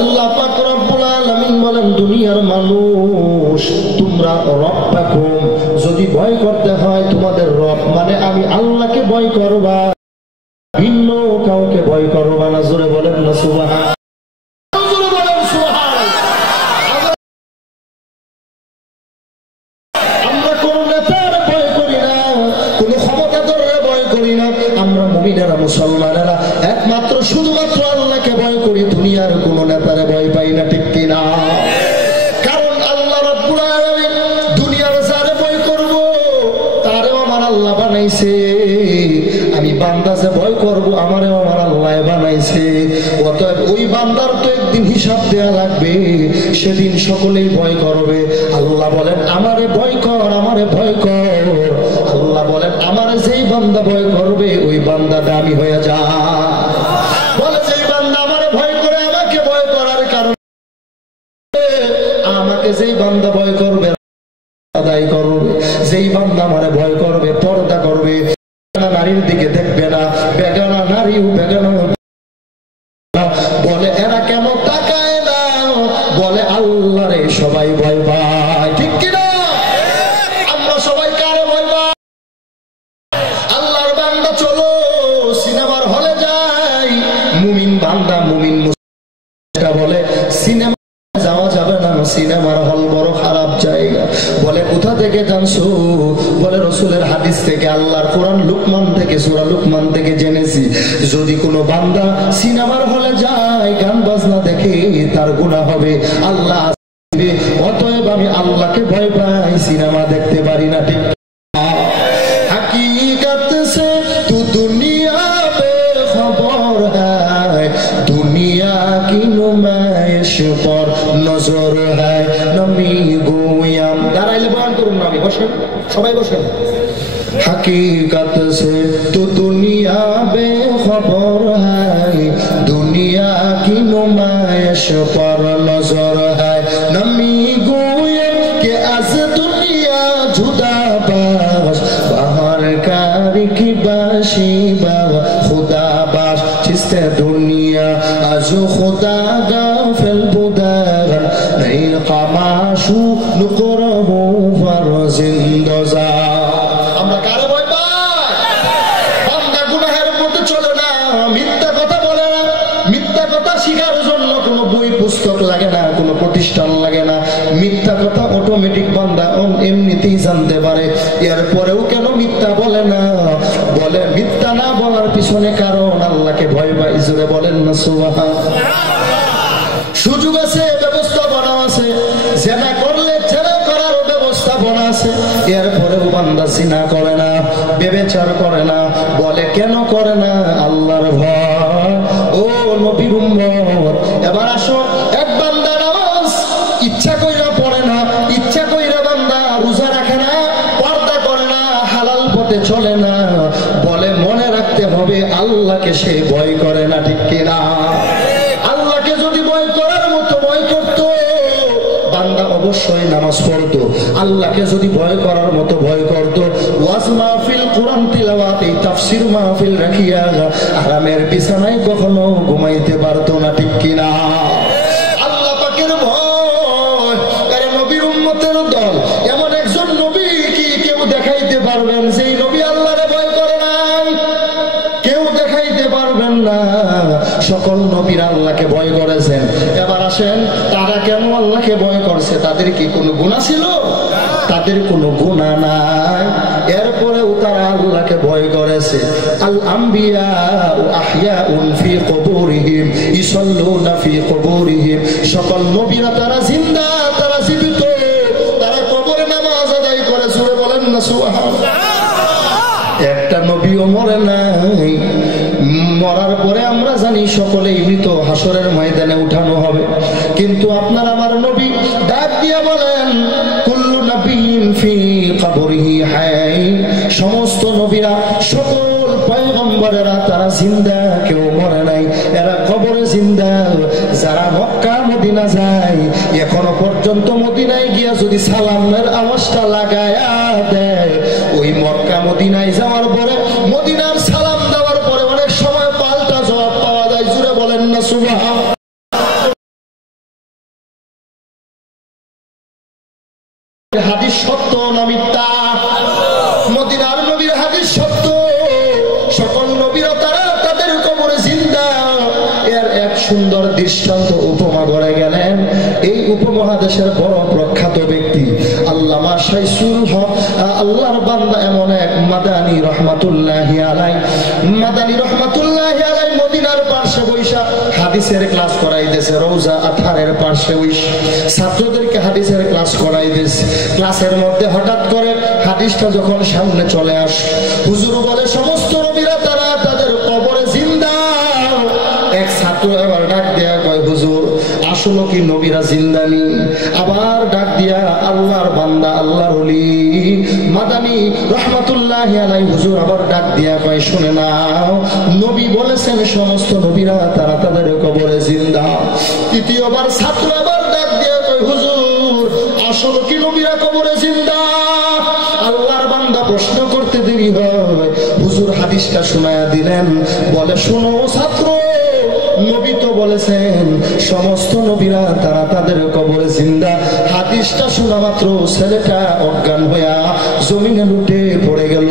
আল্লাহ পাক রব্বুল আলামিন বলেন, দুনিয়ার মানুষ তোমরা রব্বাকুম, যদি ভয় করতে হয় তোমাদের রব মানে আমি আল্লাহকে ভয় করবা, ভিন্ন কাউকে ভয় করবা না। জোরে বলেন না সুবহানাল্লাহ। আমরা কোন নেতার ভয় করি না, কোন ক্ষমতাধরের ভয় করি না। আমরা মুমিনেরা মুসলমানেরা একমাত্র শুধুমাত্র আল্লাহকে ভয় করি, দুনিয়ার কোন নেতারে ভয় পাই না, ঠিক কিনা? কারণ আল্লাহ রাব্বুল আলামিন দুনিয়ার যারে ভয় করব তারেও আমার আল্লাহ বানাইছে, আমি বান্দা যে ভয় করব আমারও আমার আল্লাহ বানাইছে। অতএব ওই বান্দার তো একদিন হিসাব দেয়া লাগবে, সেদিন সকলেই ভয় করবে। আল্লাহ বলেন আমারে ভয় কর, আমারে ভয় কর। আল্লাহ বলেন আমারে যেই বান্দা ভয় করবে ওই বান্দা দামি হয়ে যায়। বলে যেই বান্দা আমারে ভয় করে আমাকে ভয় করার কারণে, আমাকে যেই বান্দা ভয় করবে আদায় করবে, যেই বান্দা আমারে ভয় করবে পর্দা করবে, নারীর দিকে দেখবে না, বেগানা নারীও বেগানা বলে এরা কেন তাকায় না, বলে আল্লাহরে সবাই ভয় পায়, ঠিক কিনা? আমরা সবাই কারে ভয় পাই? আল্লাহর বান্দা চলো সিনেমার হলে যাই, মুমিন বান্দা মুমিন মুসলিম বলে সিনেমা যাওয়া যাবে না, সিনেমার হল বড় খারাপ জায়গা। বলে কোথা থেকে জানছো? বলে রাসূলের হাদিস থেকে, আল্লাহর কোরআন লুকমান থেকে, সূরা লুকমান থেকে জেনেছি, যদি কোনো বান্দা সিনেমার হলে যায় গান বাজনা দেখে তার গুনাহ হবে, আল্লাহ দিবে। অতএব আমি আল্লাহকে ভয় পাই, সিনেমা দেখতে পারি না, ঠিক? हकीकत से तू दुनिया बेखबर है, दुनिया की नुमाइश पर नजर है, नमी गोयाम। दाঁড়াইলে বয়ান করুন না, আমি বসেন, সবাই বসেন। हकीकत से तू दुनिया बेखबर है, दुनिया की नुमाइश पर नजर है, नमी गोयाम के आज दुनिया जुदा बाश, बाहर कारी की बाशी बाबा खुदा बाश, जिससे दुनिया आज खुदा गाफिल बुदार नहीं कामाशु नुकरहु फर जिंदजा। আমরা কারে ভয় পাই? বান্দা গুনাহের মধ্যে চলে না, মিথ্যা কথা বলে না, মিথ্যা কথা শিখার জন্য কোনো বই পুস্তক লাগে না, কোনো প্রতিষ্ঠান লাগে না। মিথ্যা কথা অটোমেটিক বান্দা এমনিতেই জানতে পারে। এরপরেও কেন মিথ্যা বলে না? বলে মিথ্যা না বলার পিছনে কারণ আল্লাহকে ভয় পাই। জোরে বলেন না সুবহানাল্লাহ। সুযোগ আছে, ব্যবস্থাপনা আছে, জেনা করলে জেনা করার ব্যবস্থাপনা আছে, এরপরেও বান্দা জিনা করে না, ব্যভিচার করে না। বলে কেন করে না? আল্লাহর ভয়। ও নবীর উম্মত, এবার আসো, এক বান্দা নামাজ ইচ্ছা কইরা পড়ে না, ইচ্ছা কইরা বান্দা রোজা রাখে না, পর্দা করে না, হালাল পথে চলে না, বলে মনে রাখতে হবে আল্লাহকে সে ভয় করে না, ঠিক কিনা? আল্লাহকে যদি ভয় করার মতো ভয় করতো বান্দা অবশ্যই নামাজ পড়তো। আল্লাহকে যদি ভয় করার মতো ভয় করতো, ওয়াজ মাহফিল, কোরআন তিলাওয়াত, এই তাফসীর মাহফিল রাখিয়া আরামের বিছানায় কখনো ঘুমাইতে পারতো না, ঠিক কিনা? আল্লাহ পাকের ভয়। আরে নবীর উম্মতের দল, এমন একজন নবী কি কেউ দেখাইতে পারবেন যেই নবী আল্লাহরে ভয় করে নাই? কেউ দেখাইতে পারবেন না। সকল নবীরা আল্লাহকে ভয় করেছেন। এবার আসেন, তারা কেন আল্লাহকে ভয় করছে? তাদের কি কোনো গুনাহ ছিল? তাদের কোনো গুনাহ নাই, এরপরেও তারা আল্লাহকে ভয় করেছে। আল আম্বিয়া আহইয়াউন ফি কুবুরিহিম ইসাল্লুনা ফি কুবুরিহিম, সকল নবীরা তারা জিন্দা, তারা জীবিত, তারা কবরে নামাজ আদায় করে। জোরে বলেন না সুবহানাল্লাহ। একটা নবীও মরে নাই। মরার পরে আমরা জানি সকলেই মৃত, হাসরের ময়দানে উঠানো হবে। কিন্তু আপনার আমার নবী ডাক দিয়ে বলেন, কুল্লু নবিয়্যিন ফি কবরিহি হাই, সমস্ত নবীরা, সকল পয়গম্বরেরা তারা জিন্দা, কেউ মরে নাই, এরা কবরে জিন্দা। যারা মক্কা মদিনা যায়, এখনো পর্যন্ত মদিনায় গিয়া যদি সালামের আওয়াজটা লাগায়া দেয়, ওই মক্কা মদিনায় যাওয়ার পরে মদিনার সালাম দেওয়ার পরে অনেক সময় পাল্টা জবাব পাওয়া যায়। জুড়ে বলেন না সুবহানাল্লাহ। হাদিস সত্য না মিথ্যা? মদিনার নবীর হাদিস সত্য। সকল নবীরা তারা তাদের কবরে জিন্দা। এর এক সুন্দর দৃষ্টান্ত উপমা গড়ে গেলেন এই উপমহাদেশের বড় প্রখ্যাত ব্যক্তি আল্লামা শাইখুল হক আল্লাহর বান্দা এমন এক মাদানী রহমাতুল্লাহি আলাইহি। মাদানী রহমাতুল্লাহি আলাইহি মদিনার পাশে বৈশা হাদিসের ক্লাস করাইতেছে। রওজা আথারের পাশে বৈশা ছাত্রদেরকে হাদিসের ক্লাস করাইতেছে। ক্লাসের মধ্যে হঠাৎ করে হাদিসটা যখন সামনে চলে আসে, হুজুর বলে সমস্ত নবীরা তারা তাদের কবরে জিন্দা। এক ছাত্র আবার ডাক দেয়া কয়, হুজুর আসলে কি নবীরা জিন্দা নি? আবার ডাক দিয়া আল্লাহর বান্দা আল্লাহর ওলি মাদানী রহমাতুল্লাহি আলাইহি হুজুর আবার ডাক দিয়া কয়, শুনে নাও, নবী বলেছেন সমস্ত নবীরা তারা তাদের কবরে জিন্দা। তৃতীয়বার ছাত্র আবার ডাক দিয়া কয়, হুজুর আসলে কি নবীরা কবরে জিন্দা? আল্লাহর বান্দা প্রশ্ন করতে দেরি হয়, হুজুর হাদিসটা শোনায়া দিলেন। বলে, শোনো ছাত্র, নবী তো বলেছেন সমস্ত নবীরা তারা তাদের কবরে জিন্দা। হাদিসটা শোনা মাত্র ছেলেটা অজ্ঞান হইয়া জমিনে লুটে পড়ে গেল।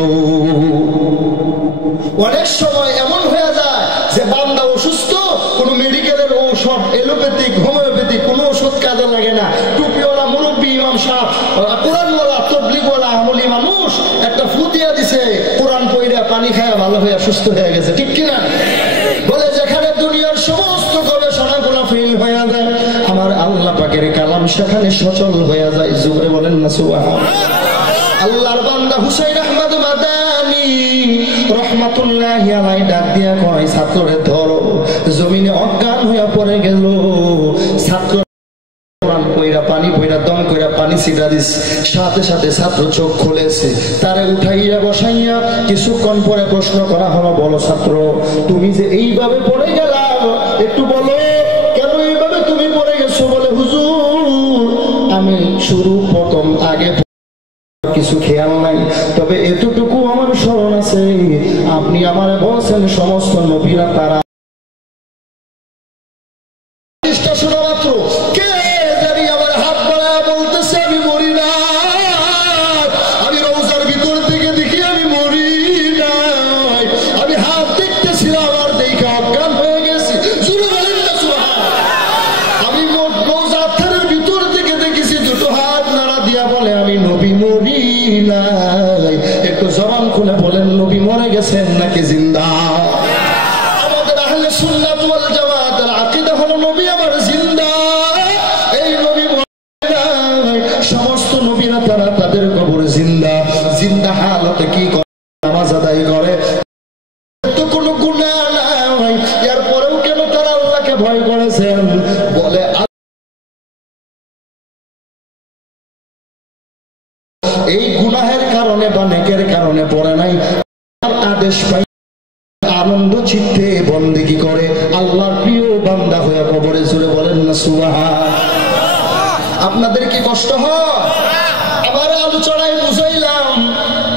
অনেক সময় এমন হয়ে যায় যে বান্দা অসুস্থ, কোনো মেডিকেলের ঔষধ, এলোপ্যাথিক, হোমিওপ্যাথিক কোনো ওষুধ কাজে লাগে না। টুপিওয়ালা মুরব্বী ইমাম সাহেব, কোরআনওয়ালা তবলিগওয়ালা আমলি মানুষ একটা ফু দিয়া দিছে, কোরআন পইরা পানি খায়া ভালো হয়ে সুস্থ হয়ে গেছে, ঠিক কিনা? বলে যেখানে দুনিয়ার সমস্ত গবেষণাগুলো ফেল হয়ে যায়, আমার আল্লাহ পাকের কালাম সেখানে সচল হয়ে যায়। জোরে বলেন না সুবহানাল্লাহ। আল্লাহর বান্দা হুসাইন আহমদ মাদানী রহমাতুল্লাহি আলাইহি ডাক দিয়া কয়, ছাত্ররে ধরো। জমিনে অজ্ঞান হয়ে পড়ে গেল। ছাত্র কোরআন পয়রা পানি পয়রা দম কইরা পানি ছিটা দিস, সাথে সাথে ছাত্র চোখ খুলেছে। তারে উঠাইয়া বসাইয়া কিছুক্ষণ পরে প্রশ্ন করা হলো, বলো ছাত্র, তুমি যে এইভাবে পড়ে গেলা, একটু বলো কেন এইভাবে তুমি পড়ে গেছো? বলে, হুজুর আমি শুরু প্রথম আগে কিছু খেয়াল নাই, তবে এতটুকু আমার স্মরণ আছে, আপনি আমারে বলছেন সমস্ত নবীরা তারা। শোনা মাত্র কে জানি আমার হাত বাড়ায় বলতেছে আমি মরি না। আমি রওজার ভিতর থেকে দেখি আমি মরি নাই, আমি হাত দেখতেছিলাম আর দেখে অজ্ঞান হয়ে গেছি। আমি রওজা আথারের ভিতর থেকে দেখেছি দুটো হাত নাড়া দিয়া বলে, আমি নবী মরি নাই। একটু জবান খুলে বলেন, নবী মরে গেছেন নাকি জিন্দা? আমাদের আহলে সুন্নাত ওয়াল জামাতের আকীদা হলো নবী আমার জিন্দা। এই নবী মরে নাই। সমস্ত নবীরা তারা তাদের কবরে জিন্দা। জিন্দা হালতে কি করে? নামাজ আদায় করে, তো কোনো গুনাহ নাই। এরপরেও কেন তারা আল্লাহকে ভয় করেছেন? বলে এই গুনাহের কারণে বা নেকের কারণে পড়ে নাই, আদেশ পাই আনন্দ চিত্তে বন্দেগী করে আল্লাহর প্রিয় বান্দা হয়ে কবরে। জুড়ে বলেন না সুবহানাল্লাহ। আপনাদের কি কষ্ট হয়? আবার আলোচনায় বুঝাইলাম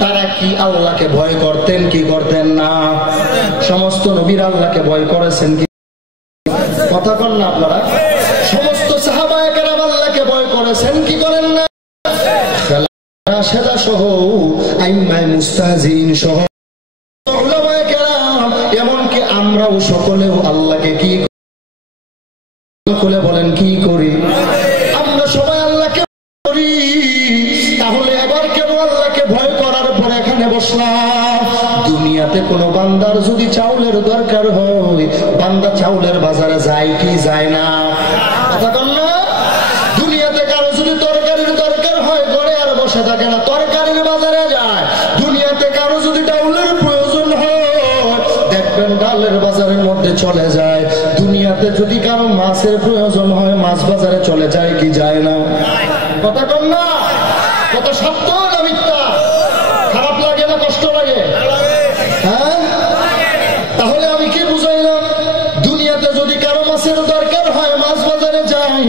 তারা কি আল্লাহকে ভয় করতেন কি করতেন না? সমস্ত নবীরা আল্লাহকে ভয় করেছেন কি? কথা কন না আপনারা? সমস্ত সাহাবায়ে কেরাম আল্লাহকে ভয় করেছেন কি করেন না? সেদা সহ আইম্মায়ে মুস্তাহজিন সহ উলামায়ে কেরাম, এমনকি আমরাও সকলেও আল্লাহকে কি খুলে বলেন কি করি? আমরা সবাই আল্লাহকে করি। তাহলে এবার কেন আল্লাহকে ভয় করার পরে এখানে বসলাম? দুনিয়াতে কোনো বান্দার যদি চাউলের দরকার হয়, বান্দা চাউলের বাজারে যায় কি যায় না? কথা বল না? দুনিয়াতে কারো যদি তরকারির দরকার হয়, ঘরে আর বসে থাকে না, তরকারির বাজারে যায়। দুনিয়াতে কারো যদি ডাউলের প্রয়োজন হয়, দেখবেন ডালের বাজারের মধ্যে চলে যায়। দুনিয়াতে যদি কারো মাছের প্রয়োজন হয়, মাছ বাজারে চলে যায় কি যায় না? কথা বল না? কত সত্য না মিথ্যা? খারাপ লাগে না কষ্ট লাগে? হ্যাঁ, তাহলে আমি কি বুঝাইলাম? দুনিয়াতে যদি কারো মাছের দরকার হয়, মাছ বাজারে যায়।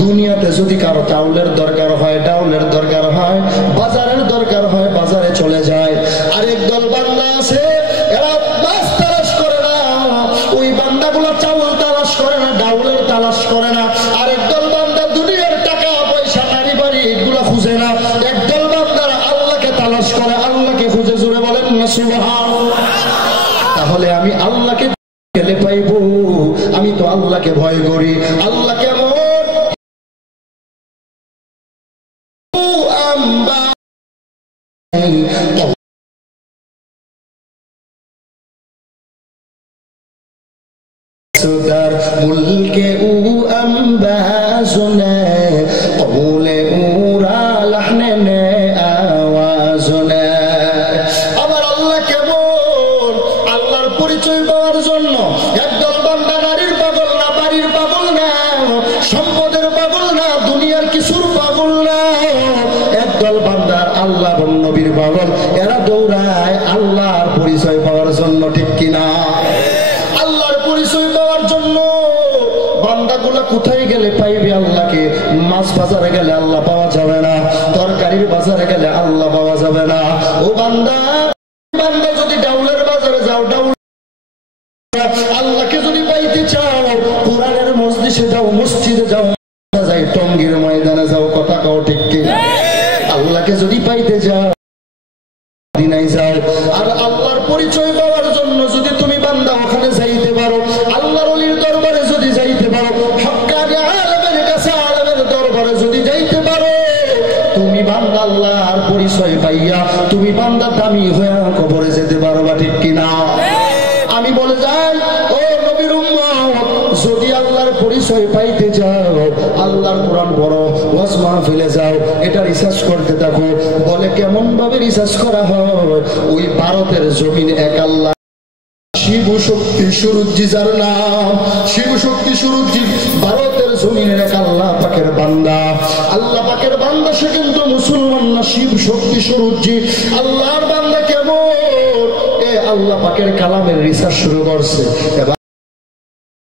দুনিয়াতে যদি কারো চাউলের দরকার হয়, ডাউলের দরকার হয়, বাজারের দরকার হয়, বাজারে চলে যায়। আরেক দল বান্দা আছে, এরা মাছ তালাশ করে না, ওই বান্দাগুলো চাউল তালাশ করে না, ডাউলের তালাশ করে না। আরেক দল বান্দা দুনিয়ার টাকা পয়সা নারী বাড়ি এগুলা খুঁজে না, আল্লাহকে ভয় করি। আল্লাহ কেমন در ملک او انباز نه قبول او را لحن نه آواز نه আমার আল্লাহ কেমন আল্লাহর পরিচয় পাওয়ার জন্য একদল বান্দা নারীর পাগল না, বাড়ির পাগল না, সম্পদের পাগল না, দুনিয়ার কিছুর পাগল না, একদল বান্দার আল্লাহ নবীর পাগল, এরা দৌড়ায় আল্লাহর পরিচয় পাওয়ার জন্য। ঠিক কিনা? আল্লাহর পরিচয় পাওয়ার জন্য বান্দাগুলা কোথায় গেলে পাইবে আল্লাহকে? মাছ বাজারে গেলে আল্লাহ পাওয়া যাবে না, তরকারির বাজারে গেলে আল্লাহ পাওয়া যাবে না। ও বান্দা, বান্দা যদি ডাউলের বাজারে যাও, ডাউল আল্লাহকে যদি পাইতে চাও, কোরআনের মজলিসে যাও, মসজিদে যাও, যাই টঙ্গীর ময়দানে যাও, কথা কও ঠিক কিনা? আল্লাহকে যদি পাইতে যাও, মদিনায় যাও। আর আল্লাহর পরিচয় পাওয়ার জন্য যদি তুমি বান্দা ওখানে যাইতে পারো, আল্লাহর ওলির দরবারে যদি যাইতে পারো, হক্কানি আলেমের কাছে আলেমের দরবারে যদি যাইতে পারো, তুমি বান্দা আল্লাহর পরিচয় পাইয়া তুমি বান্দা দামি হয়ে কবরে যেতে পারবা। ঠিক কিনা? আমি বলে যাই, ও নবীর উম্মত, যদি আল্লাহর পরিচয় পাইতে যাও, আল্লাহর কোরআন পড়ো, ওয়াজ মাহফিলে যাও, এটা রিসার্চ করতে থাকো। বলে কেমন ভাবে রিসার্চ করা হয়? ওই ভারতের জমিন এক আল্লাহ, শিব শক্তি সুরুজ্জি যার নাম, শিব শক্তি সুরুজ্জি ভারতের জমিনের এক আল্লাহ পাকের বান্দা। আল্লাহ পাকের বান্দা, সে কিন্তু মুসলমান না, শিব শক্তি সুরুজ্জি আল্লাহর বান্দা। কেমন আল্লাহ পাকের কালামের রিসার্চ শুরু করছে। এবার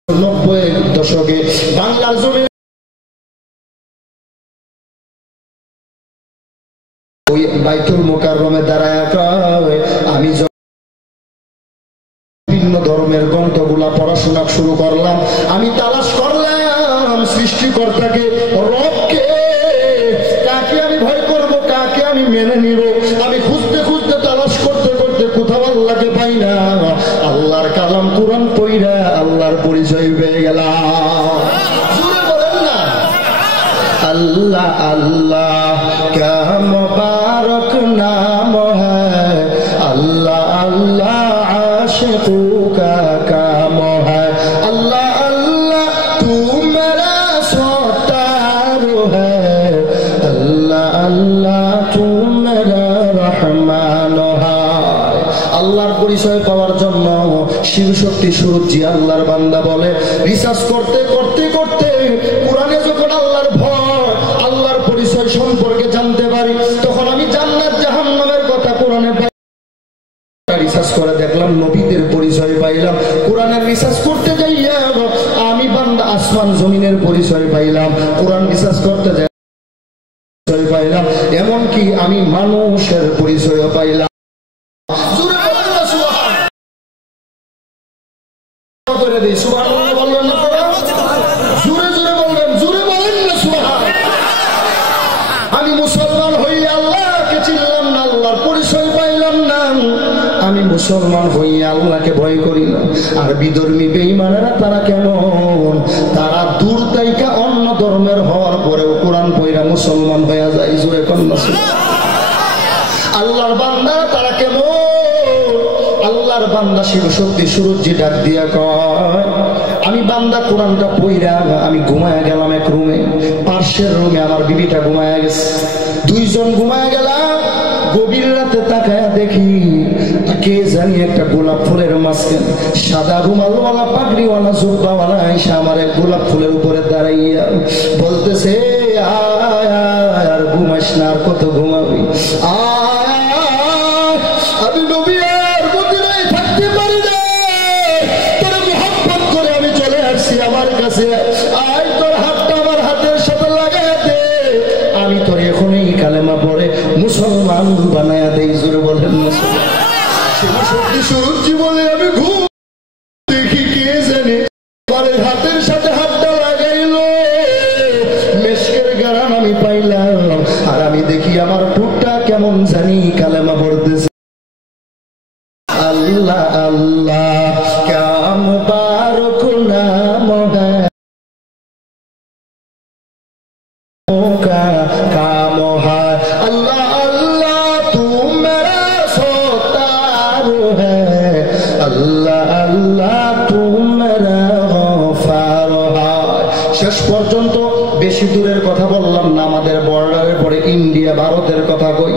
90 দশকে বাংলার জমিনে ওই বাইতুল মুকাররমে দাঁড়ায় কয়, আমি বিভিন্ন ধর্মের গ্রন্থগুলা পড়াশোনা শুরু করলাম, আমি তালাশ করলাম সৃষ্টিকর্তাকে, রবকে, কাকে আমি ভয় করব, কাকে আমি মেনে নিব। আমি খুঁজতে খুঁজতে তালাশ করতে করতে কোথাও আল্লাহকে পাই না। আল্লাহর কালাম কোরআন পড়া আল্লাহর পরিচয় পেয়ে গেলাম। জোরে বলেন না আল্লাহ আল্লাহ ক্যা মুবারক নাম হ্যায়, আল্লাহ আল্লাহ আশিকু কা কাম হ্যায়, আল্লাহ আল্লাহ তু মেরা সত্তার হ্যায়, আল্লাহ আল্লাহ তু মেরা রহমান হ্যায়। আল্লাহর পরিচয় পাওয়ার জন্য শিব শক্তি সুরুজ্জি আল্লাহর বান্দা বলে, রিসার্চ করতে করতে করতে কোরআনে যখন আল্লাহর ভয়, আল্লাহর পরিচয় সম্পর্কে জানতে পারি, তখন আমি জান্নাত জাহান্নামের কথা কোরআনে রিসার্চ করে দেখলাম, নবীদের পরিচয় পাইলাম। কোরআনের রিসার্চ করতে যাইয়া আমি বান্দা আসমান জমিনের পরিচয় পাইলাম। কোরআন রিসার্চ করতে যাই পরিচয় পাইলাম, এমনকি আমি মানুষের পরিচয় পাইলাম। আমি মুসলমান হইয়া আল্লাহকে চিনলাম না, আল্লাহর পরিচয় পাইলাম না। আমি মুসলমান হইয়া আল্লাহকে ভয় করি না। আর বিধর্মী বেঈমানেরা তারা কেমন? তারা দূর থেকে অন্য ধর্মের হওয়ার পরেও কোরআন পড়া মুসলমান হয়ে যায়। জোরে কন্যা আল্লাহর বান্দা তারা কেমন? আল্লাহর বান্দা শিব শক্তি সুরুজ্জি ডাক দিয়া কয়, আমি বান্দা কোরআনটা পইরা আমি ঘুমায়া গেলাম এক রুমে, পাশের রুমে আমার বিবিটা ঘুমায়া গেছে, দুইজন ঘুমায়া গেলাম। গভীর রাতে তাকায়া দেখি কে জানি একটা গোলাপ ফুলের মাঝখানে সাদা রুমালওয়ালা পাগড়িওয়ালা জুব্বাওয়ালা এসে আমার এক গোলাপ ফুলের উপরে দাঁড়াইয়া বলতেছে, আয় আয় আর ঘুমাইস না, আর কত ঘুমাবি, আমি নবী আর মদিনায় থাকতে পারি না, তোর মুহাব্বত করে আমি চলে আসছি আমার কাছে, আয় তোর হাতটা আমার হাতের সাথে লাগায় দে, আমি তোর এখনই কালেমা পড়ে মুসলমান বানায়া দেই। জোরে বলেন মুসলমান। শিব শক্তি সুরুজ্জি বলে, আমি ঘুম দেখি কে জানে আমার হাতের সাথে হাতটা লাগাইলো, মেশকের গারান আমি পাইলাম, আর আমি দেখি আমার ঠোঁটটা কেমন জানি কালেমা পড়তেছে। আল্লাহ আল্লাহ ক্যা মুবারক নাম হ্যায়। का काम है अल्लाह अल्लाह तू मेरा सोतार है अल्लाह अल्लाह तू मेरा गफार है। শেষ পর্যন্ত বেশি দূরের কথা বললাম না, আমাদের বর্ডারের পরে ইন্ডিয়া ভারতের কথা কই।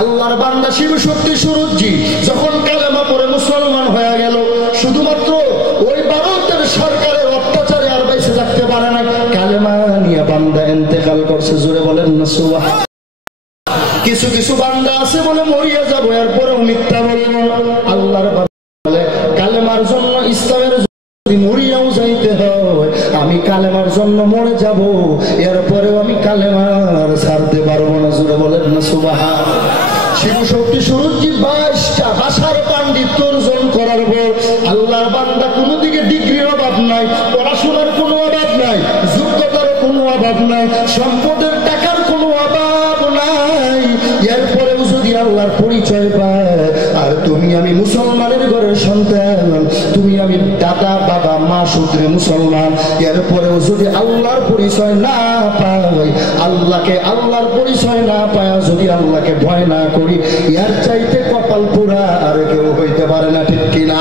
আল্লাহর বান্দা শিব শক্তি সুরুজি যখন কালেমা পড়ে মুসলমান হয়ে গেল, শুধুমাত্র ওই ভারতের সরকারের অত্যাচারে আর বেঁচে থাকতে পারে না, কালেমা নিয়ে বান্দা ইন্তেকাল করছে। জোরে বলেন না সুবহানাল্লাহ। কিছু কিছু বান্দা আছে বলে মরিয়া যাবো, এরপরেও মিথ্যা বলবো। আল্লাহর বান্দা বলে কালেমার জন্য, ইসলামের জন্য মরিয়াও যাইতে হয়, আমি কালেমার জন্য মরে যাব, এরপরেও আমি কালেমার ছাড়তে পারবো না। জোরে বলেন না সুবহানাল্লাহ। শিব শক্তি সুরুজি 22টা ভাষার পাণ্ডিত্য অর্জন করার পর আল্লাহর বান্দা কোনো দিকে ডিগ্রির অভাব নাই, পড়াশোনার কোনো অভাব নাই, যোগ্যতার কোনো অভাব নাই, সম্পদের টাকার কোনো অভাব নাই, এরপরেও যদি আল্লাহর পরিচয় পায় আর তুমি আমি মুসলমানের ঘরের সন্তান, তুমি আমি দাদা বাবা মা সূত্রে মুসলমান, এরপরেও যদি আল্লাহর পরিচয় না পাই, আল্লাহর পরিচয় না পায়, যদি আল্লাহকে ভয় না করি, এর চাইতে কপাল পুরা আর কেউ হইতে পারে না, ঠিক কিনা?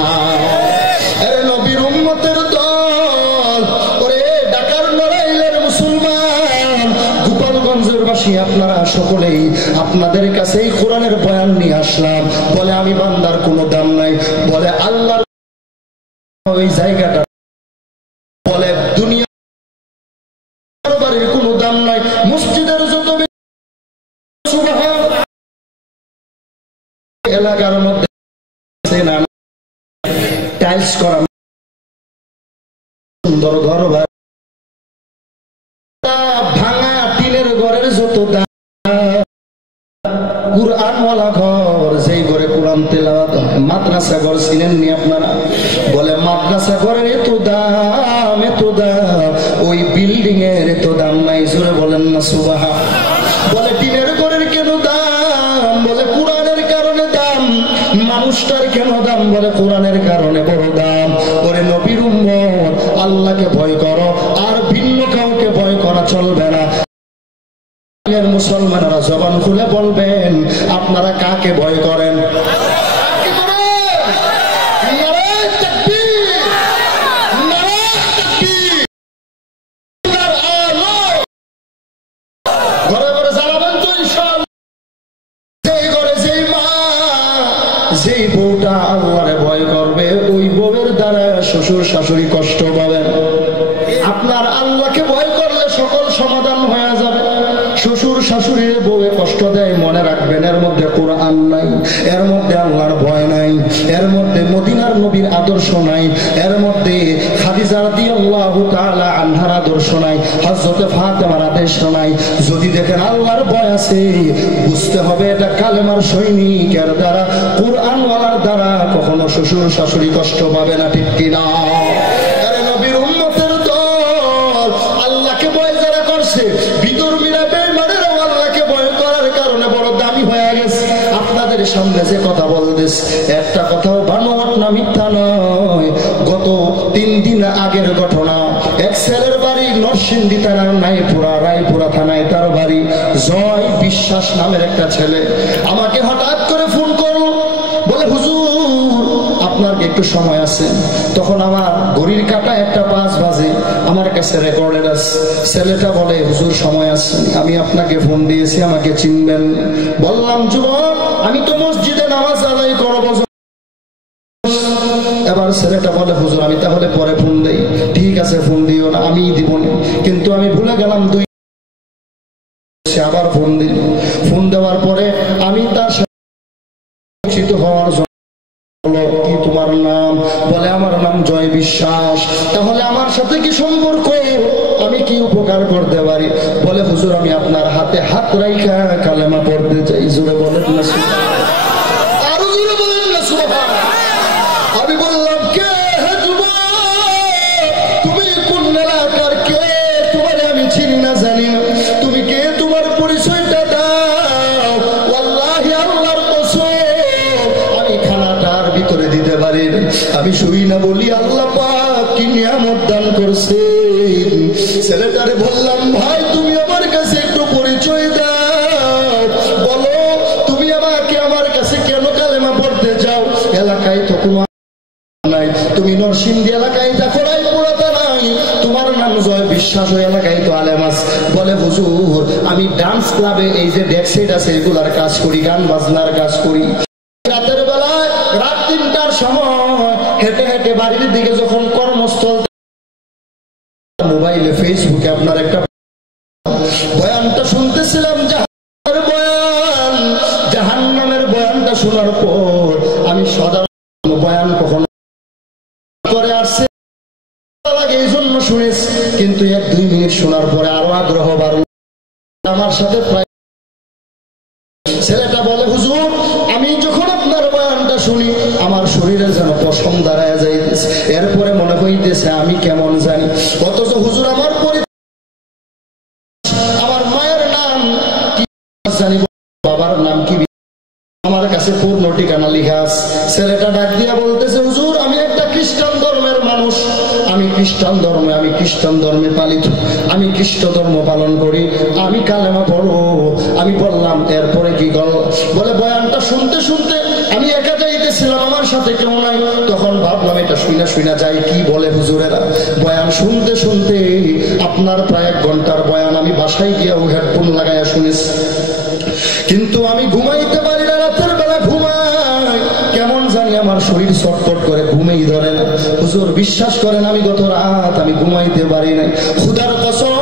নবীর উম্মতের দল, ওরে ঢাকার নড়াইলের মুসলমান, গোপালগঞ্জের বাসী আপনারা সকলেই, আপনাদের কাছে এই কোরআনের বয়ান নিয়ে আসলাম। বলে আমি বান্দার কোনো দাম নাই, বলে আল্লাহর ওই জায়গাটা, বলে দুনিয়া বাড়ির কোনো দাম নাই, মসজিদের যত এলাকার মধ্যে টাইলস করা সুন্দর ঘর, ভাঙা টিনের ঘরের যত দাম, কুরআনওয়ালা ঘর, যেই ঘরে কোরআন তেলাওয়াত হয়, মাদ্রাসা ঘর চিনেননি আপনারা? বলে মাদ্রাসা ঘরের এত দাম, এত দাম, ওই বিল্ডিং এর এত দাম নাই। জোরে বলেন না সুবহানাল্লাহ। বলে টিনের ঘরের কেন দাম? বলে কোরআনের কারণে দাম। মানুষটার কেন দাম? বলে কোরআনের কারণে বড় দাম। ওরে নবীর উম্মত, আল্লাহকে ভয় করো, আর ভিন্ন কাউকে ভয় করা চলবে না। মুসলমানরা জবান খুলে বলবেন, আপনারা কাকে ভয় করেন? যেই বউটা আল্লাহরে ভয় করবে, ওই বউয়ের দ্বারা শ্বশুর শাশুড়ি কষ্ট পাবেন। আপনার আল্লাহকে ভয় করলে সকল সমাধান হয়ে যাবে। শ্বশুর শাশুড়ির বউয়ে কষ্ট দেয়, মনে রাখবেন এর মধ্যে কোরআন নাই, এর মধ্যে আল্লাহর ভয় নাই, এর মধ্যে মদিনার নবীর আদর্শ নাই, এর মধ্যে খাদিজা রাদিয়াল্লাহু তাআলা আনহার আদর্শ নাই, হযরতে ফাতেমার আদর্শ নাই। যদি দেখেন আল্লাহর ভয় আছে, বুঝতে হবে এটা কালেমার সৈনিকের দ্বারা, কোরআনওয়ালার দ্বারা কখনো শ্বশুর শাশুড়ি কষ্ট পাবে না, ঠিক কিনা? নবীর উম্মতের দল আল্লাহকে ভয় যারা করছে, বিধর্মীরা বেঈমানেরা আল্লাহকে ভয় করার কারণে বড় দামি হয়ে গেছে। আপনাদের সামনে যে কথা বলতেছি, একটা কথাও বানোয়াট না, মিথ্যা নয়। গত 3 দিন আগের ঘটনা, এক ছেলের বাড়ি নরসিংদী থানার রায়পুরা থানায়, তার বাড়ি। জয় বিশ্বাস নামের একটা ছেলে আমাকে হঠাৎ করে ফোন করলো, বলে হুজুর আপনার একটু সময় আছে? তখন আমার ঘড়ির কাঁটা 1:05 বাজে, আমার কাছে রেকর্ডেড আছে। ছেলেটা বলে হুজুর সময় আছে, আমি আপনাকে ফোন দিয়েছি, আমাকে চিনবেন? বললাম যুবক, আমি তো মসজিদে নামাজ আদায় করব। এবার ছেলেটা বলে হুজুর আমি তাহলে পরে ফোন দেই। ঠিক আছে ফোন দিও না, আমি দিব না, কিন্তু আমি ভুলে গেলাম। সে আবার ফোন দিল। ফোন দেওয়ার পরে আমি তার সাথে হওয়ার জন্য, কি তোমার নাম? বলে আমার নাম জয় বিশ্বাস। তাহলে আমার সাথে কি সম্পর্ক? আমি কি উপকার করতে পারি? বলে হুজুর আমি আপনার হাতে হাত রাইখা কালেমা পড়তে চাই। জোরে বলেন না সুবহানাল্লাহ। আরো জোরে বলেন না সুবহানাল্লাহ। আমি বললাম কে হে যুবক, তুমি কোন এলাকার কে? তোমারে আমি চিনি না, জানি না। তুমি কে? তোমার পরিচয়টা দাও। ওয়াল্লাহি আল্লাহর কসম আমি খানাটার ভিতরে দিতে পারি না। আমি শুই না বলি আল্লাহ পাক কি নিয়ামত দান করছে। ছেলেটারে বললাম ভাই তুমি আমার কাছে জায়গায় তো আলেম আছে। বলে হুজুর আমি ডান্স ক্লাবে এই যে ডেক সেট আছে এগুলার কাজ করি, গান বাজনার কাজ করি। রাতের বেলায় রাত 3টার সময় হেঁটে হেঁটে বাড়ির দিকে যখন কর্মস্থল, মোবাইলে ফেসবুকে আপনার একটা বয়ানটা শুনতেছিলাম, বয়ান জাহান্নামের বয়ানটা শোনার পর আমি সাধারণ বয়ান কখনো করে আসছে লাগে এই জন্য শুনেছি, কিন্তু 1-2 মিনিট শোনার পরে আরো আগ্রহ বাড়ল আমার সাথে। প্রায় ছেলেটা বলে হুজুর আমি যখন আপনার বয়ানটা শুনি আমার শরীরে যেন পশম দাঁড়ায় যাইতেছে, এরপরে মনে হইতেছে আমি কেমন জানি। অথচ হুজুর আমার আমার মায়ের নাম কি জানি, বাবার নাম কি আমার কাছে পূর্ণ ঠিকানা লিখা আছে। ছেলেটা ডাক দিয়া বলতেছে হুজুর আমি একটা খ্রিস্টান ধর্মের মানুষ, আমি খ্রিস্টান ধর্মে পালিত, আমি খ্রিস্ট ধর্ম পালন করি, আমি কালেমা পড়ো। আমি বললাম এরপরে কি গল্প? বলে বয়ানটা শুনতে শুনতে আমি একা যাইতেছিলাম, আমার সাথে কেউ নাই। তখন ভাবলাম এটা শুনা যাই কি বলে হুজুরেরা। বয়ান শুনতে শুনতে আপনার প্রায় 1 ঘন্টার বয়ান আমি বাসায় গিয়েও হেডফোন লাগাইয়া শুনেছি, কিন্তু আমি ঘুমাইতে পারি না। রাতের বেলা ঘুমাই কেমন জানি আমার শরীর ছটফট করে, ঘুমেই ধরে না। হুজুর বিশ্বাস করেন আমি গত রাত আমি ঘুমাইতে পারি নাই। খুদার কসম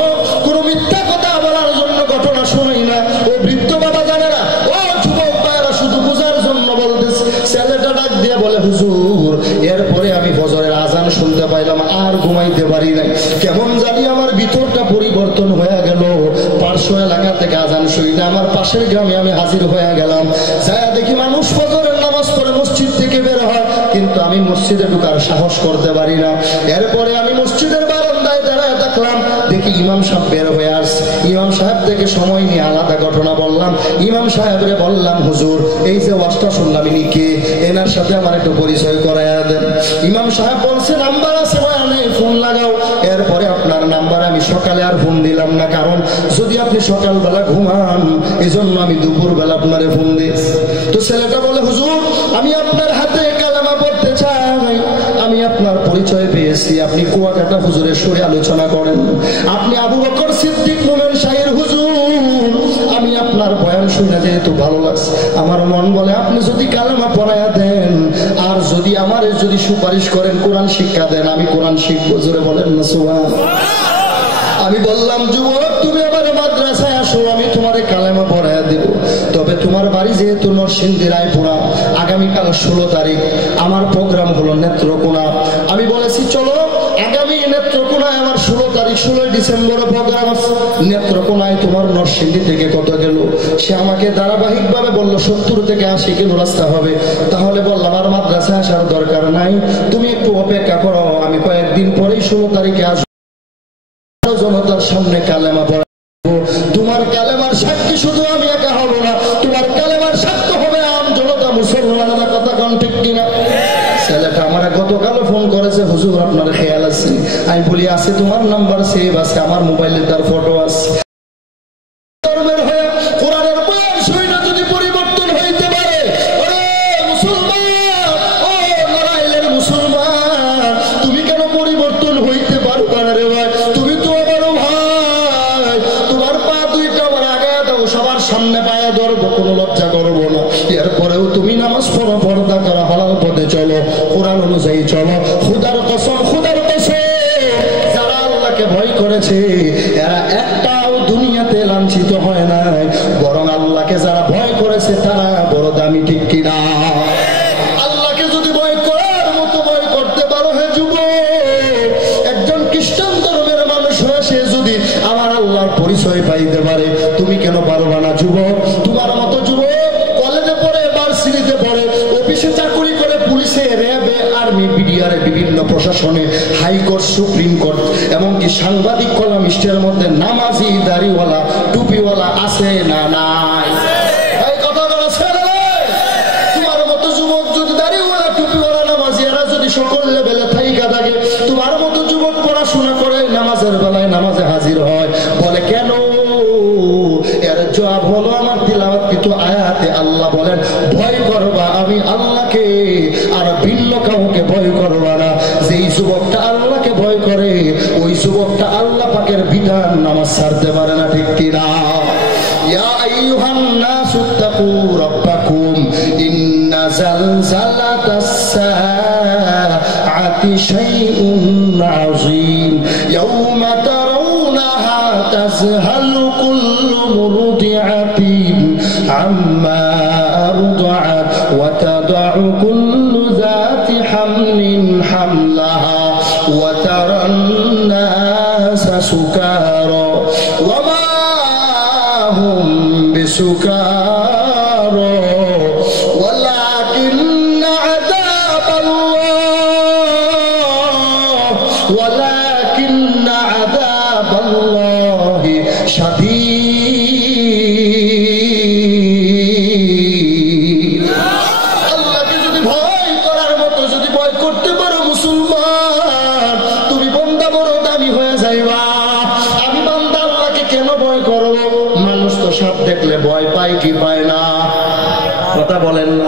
কোনো মিথ্যা কথা বলার জন্য ঘটনা শুনাই না। ও বৃদ্ধ বাবা জানে না, ও যুবক ভাইরা শুধু বোঝার জন্য বলতেছে। ছেলেটা ডাক দিয়ে বলে হুজুর এরপরে আমি ফজরের আজান শুনতে পাইলাম, আর ঘুমাইতে পারি নাই। কেমন জানি আমার ভিতরটা পরিবর্তন হয়ে গেল। পার্শ্ব এলাকা থেকে আজান শুনি না, আমার পাশের গ্রামে আমি হাজির হয়ে গেলাম। যায়া দেখি মানুষ ফজরের নামাজ পড়ে মসজিদ থেকে বের হয়, কিন্তু আমি মসজিদে ঢোকার সাহস করতে পারি না। এরপরে আমি মসজিদের বারান্দায় দাঁড়ায় থাকলাম, দেখি ইমাম সাহেব বের হয়ে আসছে। ইমাম সাহেব থেকে সময় নিয়ে আলাদা ঘটনা বললাম। ইমাম সাহেবরে বললাম হুজুর এই যে ওয়াজটা শুনলাম ইনি কে, এনার সাথে আমার একটু পরিচয় করাইয়া দেন। ইমাম সাহেব বলছে নাম্বার আছে বয়ানে, ফোন লাগাও। এরপরে আপনার নাম্বার আমি সকালে আর ফোন দিলাম না, কারণ যদি আপনি সকালবেলা ঘুমান এজন্য আমি দুপুরবেলা আপনারে ফোন দিয়েছি। তো ছেলেটা বলে হুজুর আমি আপনার হাতে কালেমা পড়তে চাই, আমি আপনার পরিচয় পেয়েছি, আপনি কুয়াকাটা হুজুরের সুরে আলোচনা করেন, আপনি আবু বকর সিদ্দিক মোমেন শাহের হুজুর। আমি আপনার বয়ান শুনে যেহেতু ভালো লাগছে, আমার মন বলে আপনি যদি কালেমা পড়াইয়া দেন আর যদি আমার যদি সুপারিশ করেন, কোরআন শিক্ষা দেন, আমি কোরআন শিখবো। জোরে বলেন না সুবহানাল্লাহ। আমি বললাম যুবক তুমি আমার মাদ্রাসায় আসো, আমি তোমারে কালেমা পড়াইয়া দেব। তবে তোমার বাড়ি যেহেতু নরসিংদী রায়পুরা, আগামীকাল 16 তারিখ আমার প্রোগ্রাম হলো নেত্রকোনা। আমি বলেছি চলো আগামী নেত্রকোনায় আমার 16 তারিখ 16 ডিসেম্বরে প্রোগ্রাম আছে। নেত্রকোনায় তোমার নরসিংদী থেকে কত গেল? সে আমাকে ধারাবাহিক ভাবে বললো 70 থেকে 80 কিলো রাস্তা হবে। তাহলে বললাম আর মাদ্রাসায় আসার দরকার নাই, তুমি একটু অপেক্ষা করো, আমি কয়েকদিন পরেই 16 তারিখে আসবো, জনতার সামনে কালেমা পড়াবো। তোমার কালেমার সাক্ষী শুধু আমি একা হব না, তোমার কালেমার সাক্ষ্য হবে আম জনতা মুসলমানেরা। কথা কোন ঠিক কিনা? ছেলেটা আমার গতকাল ফোন করেছে হুজুর আপনার খেয়াল আছে? আমি বলি আছে, তোমার নাম্বার সেভ আছে, আমার মোবাইলে তার ফটো আছে। ধর্মের হয়ে কোরআনের বয়ান শুনে যদি পরিবর্তন হইতে পারে, ওরে মুসলমান, ও নারাইলের মুসলমান, তুমি কেন পরিবর্তন হইতে পারবে না রে ভাই? তুমি তো আমারও ভাই, তোমার পা দুইটা আমার আগে দাও, সবার সামনে পায়ে ধরবো, কোনো লজ্জা করবো না। এরপরেও তুমি নামাজ পড়ো, পর্দা করা, হালাল পথে চলো, কোরআন অনুযায়ী চলো। খুদার কসম যারা আল্লাহকে ভয় করেছে এরা একটাও দুনিয়াতে লাঞ্ছিত হয় নাই, বরং আল্লাহকে যারা ভয় করেছে তারা বড় দামি। ঠিক কিনা? আল্লাহকে যদি ভয় করার মতো ভয় করতে পারো হে যুবক, একজন খ্রিস্টান ধর্মের মানুষ হয়ে সে যদি আমার আল্লাহর পরিচয় পাইতে পারে, তুমি কেন পারবা না যুবক? তোমার মতো যুবক কলেজে পড়ে, ভার্সিটিতে পড়ে, অফিসে চাকরি করে, পুলিশে, র্যাবে, আর্মি, বিডিআর, বিভিন্ন প্রশাসনে, হাইকোর্ট, সুপ্রিম কোর্ট, এমনকি সাংবাদিক কলামিস্টের মধ্যে নামাজি, দাড়িওয়ালা, টুপিওয়ালা আছে না নাই? এই কথা বলেছে তোমার মতো যুবক যদি দাড়িওয়ালা, টুপিওয়ালা, নামাজি এরা যদি সকল লেভেলে থাইকা থাকে, তোমার মতো যুবক পড়াশোনা করে নামাজের বেলায় নামাজে হাজির হয়, বলে কেন? এর জবাব হলো আমার তিলাওয়াতকৃত আয়াতে আল্লাহ বলেন ভয় করবা আমি আল্লাহকে, আর ভিন্ন কাউকে ভয় করবা না। যেই যুবকটা আল্লাহকে ভয় করে ওই যুবকটা আল্লাহ পাকের বিধান নামাজ ছাড়তে পারে না, ঠিক কিনা? ইয়া আইয়ুহান নাসু তাকু রাব্বাকুম ইন্না জালজালাতাস সাআতি শাইউন আযীম ইয়াওমা তারাউনাহা তাযহালু কুল্লু মুরদিআতিন আম্মা আরদাআত ওয়া তাদউ কুল্লু যাতি হামলিন হামলাহা ওয়া তারান নাসা সুকারা ওয়া মা হুম বিসুকারা ওয়ালাকিন্না আযাবাল্লাহি শাদীদ। আল্লাহকে যদি ভয় করার মতো যদি ভয় করতে পারো মুসলমান, তুমি বান্দা বড় দামি হয়ে যাইবা। আমি বান্দা আল্লাহকে কেন ভয় করো? মানুষ তো সাপ দেখলে ভয় পায় কি পায় না? কথা বলেন না?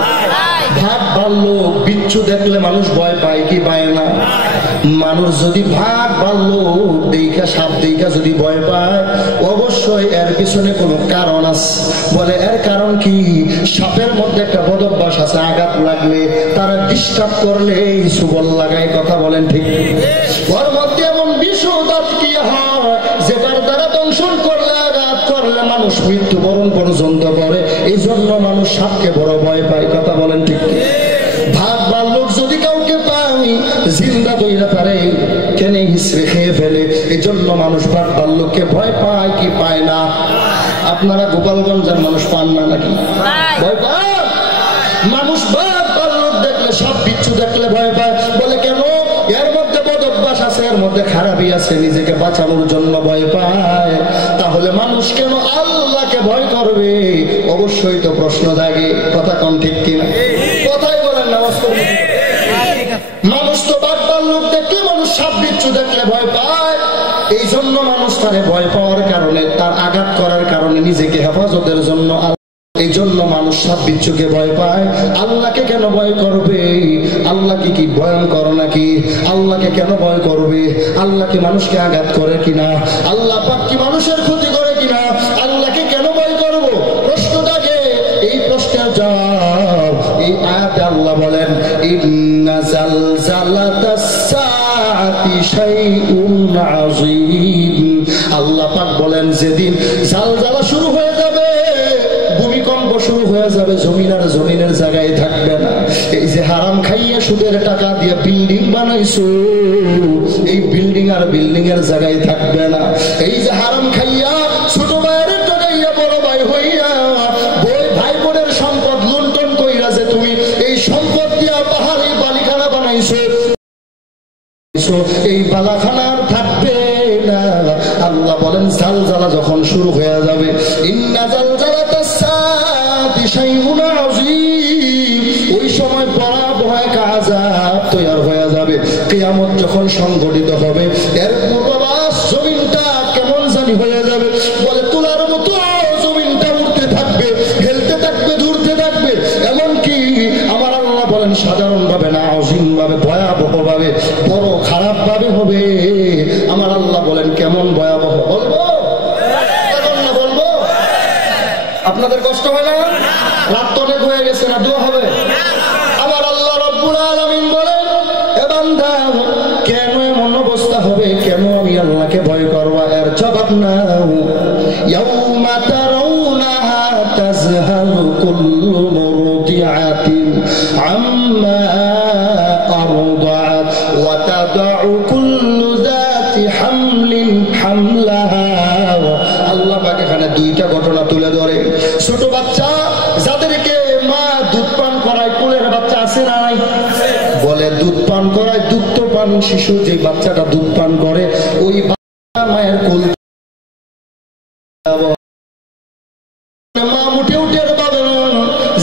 ভাগ ভাল্লুক বিচ্ছু দেখলে মানুষ ভয় পায় কি পায় না? মানুষ যদি ভাগ ভাল্লুক দেখা সাপ দেখা যদি ভয় পায়, অবশ্যই এর পিছনে কোনো কারণ আছে। বলে এর কারণ কি? সাপের মধ্যে একটা বদ অভ্যাস আছে, আঘাত লাগলে তারা ডিস্টার্ব করলে সুবল লাগায়। কথা বলেন ঠিক? ওর মধ্যে এমন বিষ দাঁত কি হয় যেটার দ্বারা দংশন করলে আঘাত করলে মানুষ মৃত্যুবরণ পর্যন্ত করে। এই জন্য মানুষ সাপকে বড় ভয় পায়। কথা বলেন ঠিক? ভাগ ভাল্লুক যদি কাউকে পায় জিন্দা দইরা পারে কেনে হিসড়ে খেয়ে ফেলে। এই জন্য মানুষ ভাগ ভাল্লুককে ভয় পায় কি পায় না? আপনারা গোপালগঞ্জের মানুষ পান না নাকি? ভয় পায় মানুষ। ভাগ ভাল্লুক দেখলে সাপ বিচ্ছু দেখলে ভয় পায়। বলে কেন? এর মধ্যে বদ অভ্যাস আছে, এর মধ্যে খারাপই আছে, নিজেকে বাঁচানোর জন্য ভয় পায়। তাহলে মানুষ কেন আল্লাহকে ভয় করবে? অবশ্যই তো প্রশ্ন জাগে। কথা কোন ঠিক কিনা? কথাই বলেন না? মানুষ তো বাঘ ভাল্লুক দেখলে, মানুষ সাপ বিচ্ছু দেখলে ভয় পায়। এই জন্য মানুষ তারে ভয় পাওয়ার কারণে, তার আঘাত করার কারণে নিজেকে হেফাজতের জন্য, এই জন্য মানুষ সাপ বিচ্ছুকে ভয় পায়। আল্লাহকে কেন ভয় করবে? আল্লাহকে কি ভয়ঙ্কর নাকি? আল্লাহকে কেন ভয় করবে? আল্লাহকে মানুষকে আঘাত করে কিনা? আল্লাহ পাক কি মানুষের ক্ষতি করে কিনা? আল্লাহকে কেন ভয় করব? প্রশ্ন জাগে। এই প্রশ্নের জবাব এই আয়াতে আল্লাহ বলেন, ইন্না জালজালাতাস সাআতি শাইউন আযীম। আল্লাহ পাক বলেন যেদিন জালজালা শুরু হয়ে যাবে, ভূমিকম্প শুরু হয়ে যাবে, জমিন আর জমিনের জায়গায় থাকবে না। এই যে হারাম খাইয়া সুদের টাকা দিয়ে বিল্ডিং বানাইছো, এই বিল্ডিং আর বিল্ডিং এর জায়গায় থাকবে না। এই যে হারাম খাইয়া ছোট ভাইয়ের টাকাইয়া বড় ভাই হইয়া ভাই বোনের সম্পদ লুণ্ঠন কইরা যে তুমি এই সম্পদ দিয়া পাহাড়ি বালিখানা বানাইছো, এই বালাখানা থাকবে না। আল্লাহ বলেন জালজালা যখন শুরু হয়ে যাবে, ইন্না জালজালাতাস সাআতি শাইউন আযীম, ওই সময় ভয়াবহ এক আযাব তৈরি হয়ে যাবে। কিয়ামত যখন সংঘটিত হবে, এর পূর্বাভাস জমিনটা কেমন জানি হয়ে যাবে। বলে তোলার মতো জমিনটা উঠতে থাকবে, হেলতে থাকবে, ঘুরতে থাকবে। এমনকি আমার আল্লাহ বলেন সাধারণ ভাবে না, আযীম ভাবে, ভয়াবহ ভাবে, বড় খারাপ ভাবে হবে। আমার আল্লাহ বলেন কেমন ভয়াবহ বলবো? বলবো? আপনাদের কষ্ট হয় না? রাত তো অনেক হয়ে গেছে না? দোয়া হবে? আমার আল্লাহ রাব্বুল আলামিন বলেন, এ বান্দা কেন এমন অবস্থা হবে? কেন আমি আল্লাহকে ভয় করব? এর জবাব নাও। ইয়াউমা তারাউনাহা তাযহালু কুল্লু মুরদিআতিন আম্মা আরদাআত ওয়া তাদউ কুল্লু যাতি হামলিন হামলাহা। আল্লাহ পাক এখানে দুইটা ঘটনা তুলে ধরে। ছোট বাচ্চা যাদেরকে মা দুধ পান করায়, কোলের বাচ্চা আছে না নাই? বলে দুধ পান করায়, দুধ পান শিশু যে বাচ্চাটা দুধ পান করে, ওই বাচ্চা মায়ের কোল মা মুঠে উঠে পাবে না।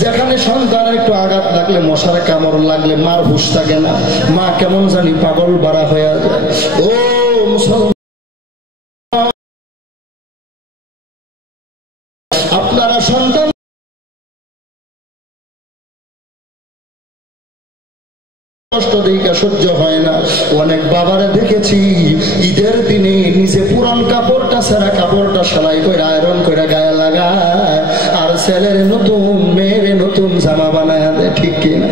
যেখানে সন্তানের একটু আঘাত লাগলে, মশার কামড় লাগলে মার হুঁশ থাকে না, মা কেমন জানি পাগল বাড়া হয়ে যায়। ও মুসলমান, আপনারা সন্তান কষ্ট দেখা সহ্য হয় না। অনেক বাবারে দেখেছি ঈদের দিনে নিজে পুরান কাপড়টা ছেঁড়া কাপড়টা সেলাই করে আয়রন করে গায়ে লাগায়, আর ছেলের নতুন মেয়ের নতুন জামা বানায় দেয়, ঠিক কিনা?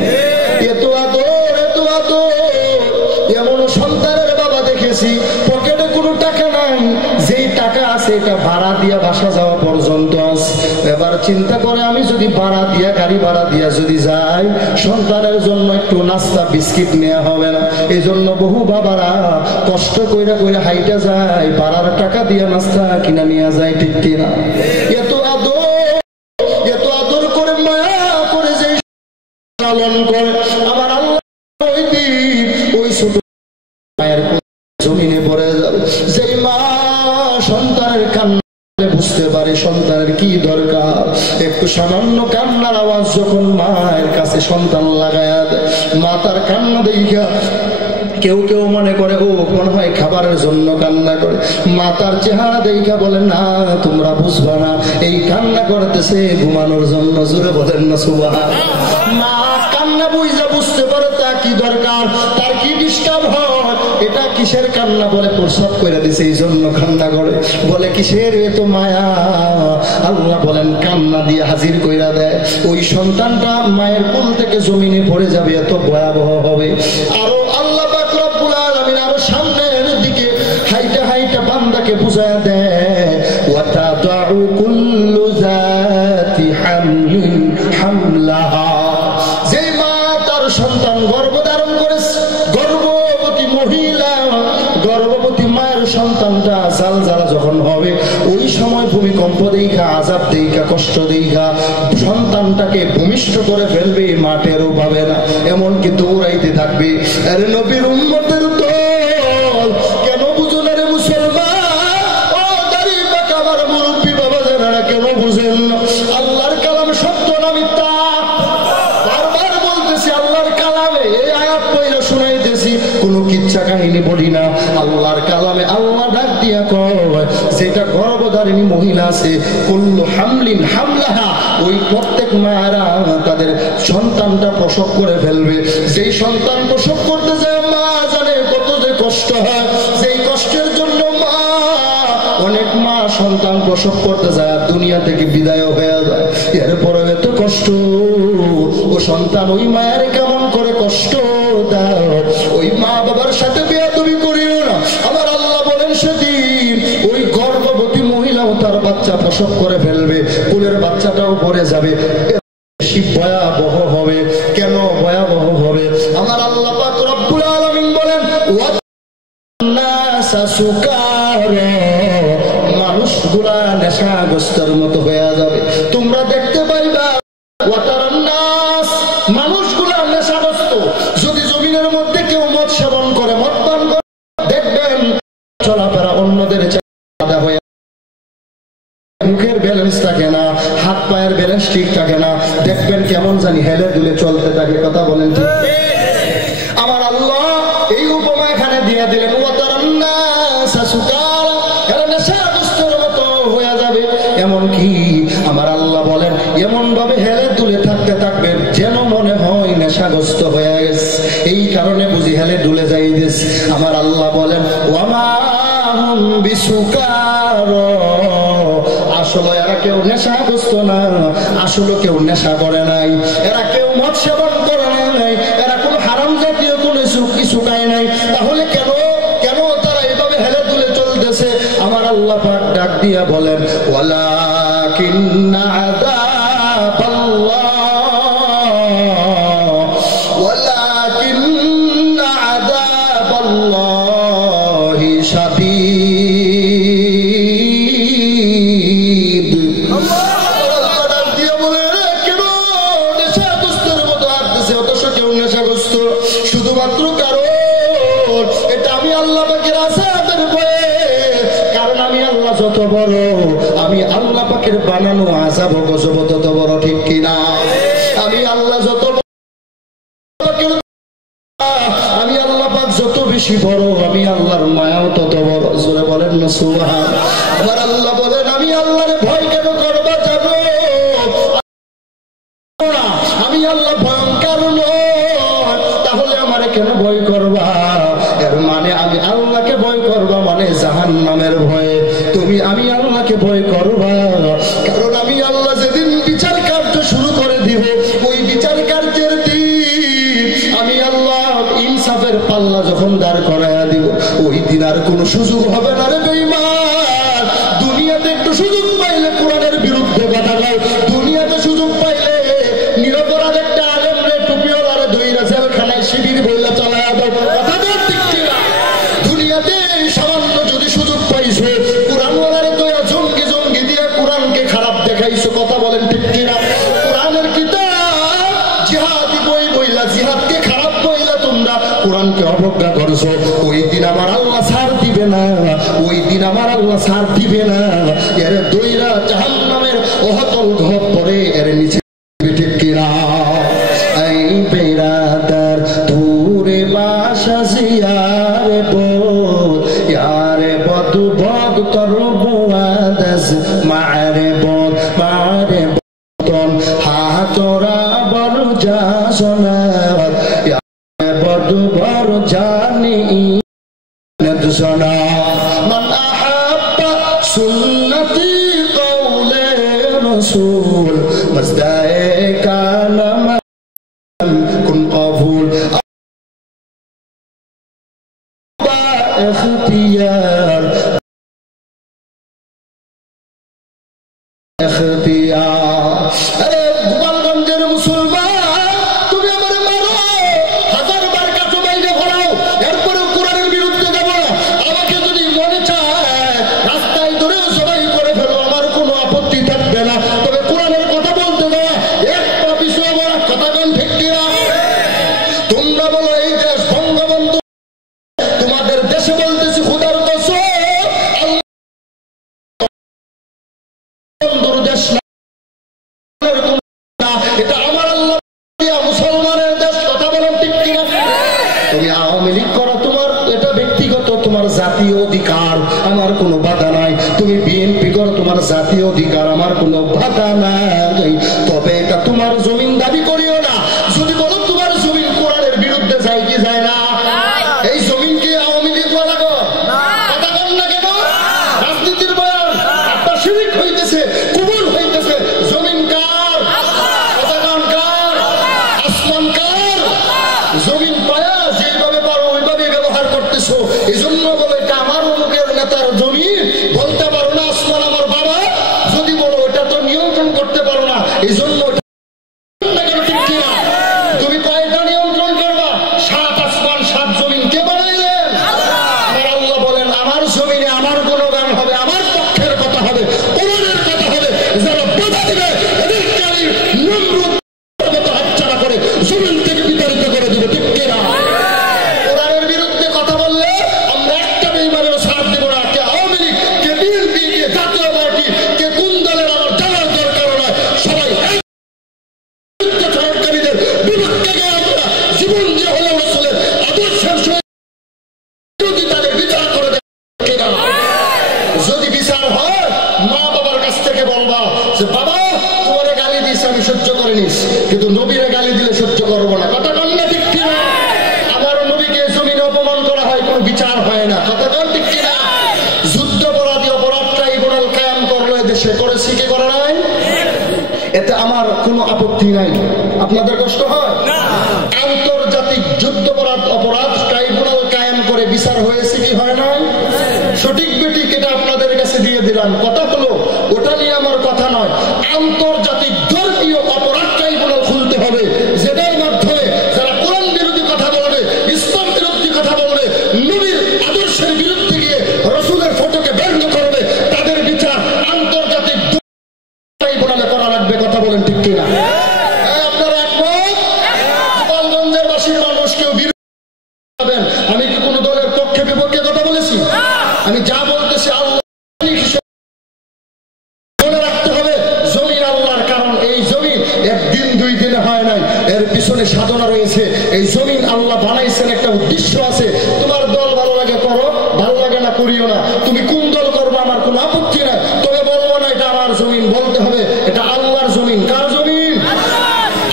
এত আদর, এত আদর। এমন সন্তানের বাবা দেখেছি পকেটে কোনো টাকা নাই, যেই টাকা আছে এটা ভাড়া দিয়া বাসা যাওয়া পর্যন্ত আছে। এবার চিন্তা করে আমি যদি ভাড়া দিয়া, গাড়ি ভাড়া দিয়া যদি যাই, সন্তানের জন্য একটু নাস্তা বিস্কিট নেওয়া হবে না। এই জন্য বহু বাবারা কষ্ট কইরা কইরা হাইটা যায়, ভাড়ার টাকা দিয়া নাস্তা কিনা নিয়ে যায়, ঠিক কিনা? এত আদর, এত আদর করে মায়া করে যে লালন করে আমার আল্লাহ ওই দিন ওই ছোট মায়ের জমিনে পড়ে যাবে। যেই মা সন্তানের কান্না বুঝতে পারে সন্তানের কি দরকার, একটু সামান্য কান্নার আওয়াজ যখন মায়ের কাছে সন্তান লাগায়া দেয়, মা তার কান্না দেখা কেউ কেউ মনে করে ও মনে হয় খাবারের জন্য কান্না করে। মা তার চেহারা দেখা বলে না তোমরা বুঝবা না, এই কান্না করতেছে ঘুমানোর জন্য। জোরে বলেন না সুবহানাল্লাহ। মা কান্না বুঝা বুঝতে পারে তা কি দরকার, তার কি ডিস্টার্ব হয়, এটা কিসের কান্না, বলে প্রস্রাব করে দিছে এই জন্য কান্না করে। বলে কিসের এত মায়া, আল্লাহ বলেন কান্না দিয়ে হাজির কইরা দেয়। ওই সন্তানটা মায়ের কোল থেকে জমিনে পড়ে যাবে, এত ভয়াবহ হবে। আরো আল্লাহ পাক রব্বুল আলামিন আরো সামনের দিকে হাইটা হাইটা বান্দাকে বুঝায়া দেয়, ওয়াতা দাউ কুল্লু যাতি হামলিন হামলাহা। যে মা তার সন্তান গর্ভধারণ করেছে, গর্ভবতী মহিলা, গর্ভবতী মায়ের সন্তানটা জাল জ্বালা যখন হবে, ওই সময় ভূমিকম্প দেখা, আযাব দেখা, কষ্ট দেখা সন্তানটাকে ভূমিষ্ঠ করে ফেলবে, মাঠেরও পাবে না, এমনকি দৌড়াইতে থাকবে। আরে নবীর উম্মতের দল কেন বুঝো না রে মুসলমান? ও দাড়ি পাকা আমার মুরব্বী বাবা যারা কেন বুঝেন না? আল্লাহর কালাম সত্য না মিথ্যা? বারবার বলতেছি আল্লাহর কালামে, এই আয়াত পড়ে শুনাইতেছি, কোনো কিচ্ছা কাহিনী বলি না। আল্লাহর কালামে আল্লাহ ডাক দিয়া কয়, যেটা গর্ভধারিণী মহিলা আছে, কুল্লু হামলিন হামলাহা, ওই প্রত্যেক মায়েরা তাদের সন্তানটা প্রসব করে ফেলবে। যেই সন্তান প্রসব করতে যায় মা জানে কত যে কষ্ট হয়, যেই কষ্টের জন্য মা, অনেক মা সন্তান প্রসব করতে যায় দুনিয়া থেকে বিদায় হয়ে যায়, এরপরে এত কষ্ট। ও সন্তান ওই মায়ের কেমন করে কষ্ট দাও, ওই মা বাবার সাথে বেয়াদবি করিও না। আমার আল্লাহ বলেন সেদিন ওই গর্ভবতী মহিলাও তার বাচ্চা প্রসব করে ফেলবে, কোলের বাচ্চাটাও পড়ে যাবে, বেশি ভয়াবহ হবে। কেন ভয়াবহ হবে? আমার আল্লাহ পাক রব্বুল আলামিন বলেন ওয়ান্নাসা সুকারা, মানুষগুলা নেশাগ্রস্তের মতো হয়ে যাবে। তোমরা দেখতে পাইবা ওয়াতারান্নাস, মানুষগুলা নেশাগ্রস্ত। যদি জমিনের মধ্যে কেউ মদ সেবন করে, মদ পান করে, দেখবেন চলাফেরা অন্যদের চাঁদা হয়ে, মুখের ব্যালেন্স থাকে না, হাত পায়ের ব্যালেন্স ঠিক থাকে না, দেখবেন কেমন জানি হেলে দুলে চলতে থাকে। কথা বলেন ঠিক? আমার আল্লাহ এই উপমা এখানে দিয়ে দিলেন, ওয়াতারান্নাসা সুকারা, এরা নেশাগ্রস্তের মতো হয়ে যাবে। এমনকি আমার আল্লাহ বলেন এমন ভাবে হেলে দুলে থাকতে থাকবে যেন মনে হয় নেশাগ্রস্ত হয়ে গেছে, এই কারণে বুঝি হেলে দুলে যাইতেছে। আমার আল্লাহ বলেন ওয়ামা হুম বিসুকারা, আসলে এরা কেউ নেশাগ্রস্ত না, আসলে কেউ নেশা করে নাই, এরা কেউ মদ সেবন করে নাই, এরা কোনো হারাম জাতীয় কোনো কিছু খায় নাই। তাহলে কেন কেন তারা এভাবে হেলে দুলে চলতেছে? আমার আল্লাহ পাক ডাক দিয়া বলেন ওয়ালাকিন্না আযাবাল্লাহ, ওয়ালাকিন্না আযাবাল্লাহি শাদীদ। আল্লাহ ডাক দিয়া বলে কেন নেশাগ্রস্তের মতো হাঁটতেছে, অথচ কেউ নেশাগ্রস্ত? শুধুমাত্র কারণ এটা আমি আল্লাহ পাকের আযাবের ভয়ে। কারণ আমি আল্লাহ যত বড়, আমি আল্লাহ পাকের বানানো আযাব ও গজব তত বড়, ঠিক কিনা? আমি আল্লাহ যত আমি আল্লাহ পাক যত বেশি বড়, আমি আল্লাহর মায়াও তত বড়। জোরে বলেন না সুবহানাল্লাহ। আমার আল্লাহ বলেন আমি আল্লাহর ভয় কেন করবা জানো? আমি আল্লাহ ভয়ঙ্কর নয়, তাহলে আমারে কেন ভয় করবা? এর মানে আমি আল্লাহকে ভয় করবা মানে জাহান্নামের ভয়ে। তুমি ভয় করবা, কারণ আমি আল্লাহ যেদিন বিচার কার্য শুরু করে দিব, ওই বিচার কার্যের দিন আমি আল্লাহ ইনসাফের পাল্লা যখন দাঁড় করায়া দিব, ওই দিন আর কোনো সুযোগ হবে না রে বেঈমান। দুনিয়াতে একটু সুযোগ পাইলে কোরআনের বিরুদ্ধে কথা কও, দুনিয়াতে সুযোগ পাইলে নিরপরাধ একটা আলেম রে টুপিওয়ালারে ধইরা জেলখানায় শিবির বইলা চালায়া দাও, কথা বল ঠিক কিনা? দুনিয়াতে সামান্য যদি সুযোগ পাইছো কোরআনওয়ালারে দয়া জঙ্গি জঙ্গি দিয়ে কোরআনকে খারাপ দেখাইছো, কথা বলেন ঠিক কিনা? কোরআনের কিতাব জিহাদি বই বইলা জিহাদকে খারাপ বইলা তোমরা কোরআনকে অবজ্ঞা করছো, ওই দিন আমার আল্লাহ ছাড় দিবে না, ওই দিন আমার আল্লাহ ছাড় দিবে না। এর দইরা জাহান্নামের অহতল ঘর পরে এর নিচে, ঠিক কিনা? এই বেরাদার দূরে বাসা জিয়ারে বল ইয়ারে বদু বদ করবো আদাস মারে বল মারে বদন হাতরা বড় যা সোনার ইয়ারে বদু বড় জানি নদসনা মান আহাব্বা সুন্নতি কওলে রাসূল মজদায়ে কানা কুন কবুল বা ইখতিয়ার ইখতিয়ার। আরে গোপালগঞ্জের মুসলমান, তুমি আমারে মারো, হাজার বার কাটো বাইরে ভরাও, এরপরে কোরআনের বিরুদ্ধে যাব না। আমাকে যদি মনে চায় রাস্তায় ধরে সবাই করে ফেলো, আমার কোনো আপত্তি থাকবে না, তবে কোরআনের কথা বলতে দেওয়া এক পা পিছু আমার কথা কোন ঠিক কিনা? তোমরা বলো এই দেশ বঙ্গবন্ধু, তোমাদের দেশে বলতেছি খোদার কসম বন্ধুর দেশ না, এটা আমার আল্লাহ দিয়া মুসলমানের দেশ, কথা বলেন ঠিক কিনা? তুমি আওয়ামী লীগ করো, তোমার এটা ব্যক্তিগত, তোমার জাতীয় অধিকার, আমার কোনো বাধা নাই। তুমি বিএনপি করো, তোমার জাতীয় অধিকার, আমার কোনো বাধা নাই। তবে এটা তোমার জমিন দাবি করিও না। যদি বলো তোমার জমিন কোরআনের বিরুদ্ধে যায় কি যায় না, এই জমিন কি আওয়ামী লীগ ওয়ালা গো? কথা বল না কেন? রাজনীতির বয়ান আপনার শিরিক হইতেছে, কুফর হইতেছে। জমিন কার? কথা কোন কার? আসমান কার? জমিন পায়া যেভাবে পারো ওইভাবে ব্যবহার করতেছো, এই জন্য বলে এটা আমার অমুকের নেতার জমিন, বলতে পারো না আসমান আমার বাবা। যদি বলো এটা তো নিয়ন্ত্রণ করতে পারো না, এই জন্য তুমি কয়টা নিয়ন্ত্রণ করবা? সাত আসমান সাত জমিন কে বানাইলেন? আমার আল্লাহ বলেন আমার জমিনে আমার গুণগান হবে, আমার পক্ষের কথা হবে, কোরআনের কথা হবে। যারা বাধা দিবে এদেরকে আমি নমরুদ মতো হাতছাড়া করে জমিন থেকে বিতাড়িত করে দিব, ঠিক কিনা? কোরআনের বিরুদ্ধে কথা বললে আমরা একটা বেঈমানের সাথ দেব না। কে আওয়ামী লীগ, কে বিএনপি, কে জাতীয় পার্টি, কে কোন দলের আমার জানার দরকার নয়, সবাই সরকারীদের বিপক্ষে গিয়ে আমরা জীবন দিয়ে হলো রাসূলের আদর্শের যদি তাদের বিচার করে দেয়। যদি বিচার হয় মা বাবার কাছ থেকে বলবা যে বাবা তোমারে গালি দিস আমি সহ্য করে নিস, কিন্তু নবীরে গালি দিলে সহ্য করবো না, কথা কন না ঠিক কিনা? আমার নবীকে জমিনে অপমান করা হয়, কোনো বিচার হয় না, কথা কন ঠিক কিনা? যুদ্ধাপরাধী অপরাধ ট্রাইব্যুনাল কায়েম করলো এদেশে, করেছি কি করে নাই? এতে আমার কোনো আপত্তি নাই, আপনাদের কষ্ট হয়? আন্তর্জাতিক যুদ্ধাপরাধ অপরাধ ট্রাইব্যুনাল কায়েম করে বিচার হয়েছে কি হয় নাই? সঠিক বেঠিক এটা আপনাদের কাছে দিয়ে দিলাম। কথা হলো ওটা নিয়ে আমার কথা নয়, আন্তর্জাতিক ধর্মীয় অপরাধ ট্রাইব্যুনাল খুলতে হবে, যেটার মাধ্যমে যারা কোরআন বিরোধী কথা বলবে, ইসলাম বিরোধী কথা বলবে, নবীর আদর্শের বিরুদ্ধে গিয়ে রাসূলের ফটোকে ব্যঙ্গ করবে, তাদের বিচার আন্তর্জাতিক ট্রাইব্যুনালে করা লাগবে, কথা বলেন ঠিক কিনা? আপনারা একমত? গোপালগঞ্জের বাসীর মানুষ কেউ বিরোধী, আমি কি কোনো দলের পক্ষে বিপক্ষে কথা বলেছি? আমি যা বলতেছি আল্লাহ মনে রাখতে হবে, জমিন আল্লাহর, কারণ এই জমিন একদিন দুই দিনে হয় নাই, এর পিছনে সাধনা রয়েছে। এই জমিন আল্লাহ বানাইছেন, একটা উদ্দেশ্য আছে। তোমার দল ভালো লাগে করো, ভালো লাগে না করিও না। তুমি কোন দল করবো আমার কোনো আপত্তি নাই, তবে বলবো না এটা আমার জমিন, বলতে হবে এটা আল্লাহর জমিন। কার জমিন?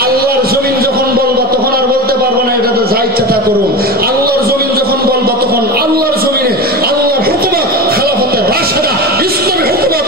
আল্লাহর জমিন যখন বলবা তখন আর বলতে পারবো না এটা তো যা ইচ্ছা তা করুন। আল্লাহর জমিন যখন বলবা তখন আল্লাহর জমিনে আল্লাহর হুকুমত, খেলাফতে রাশেদা, ইসলামী হুকুমত,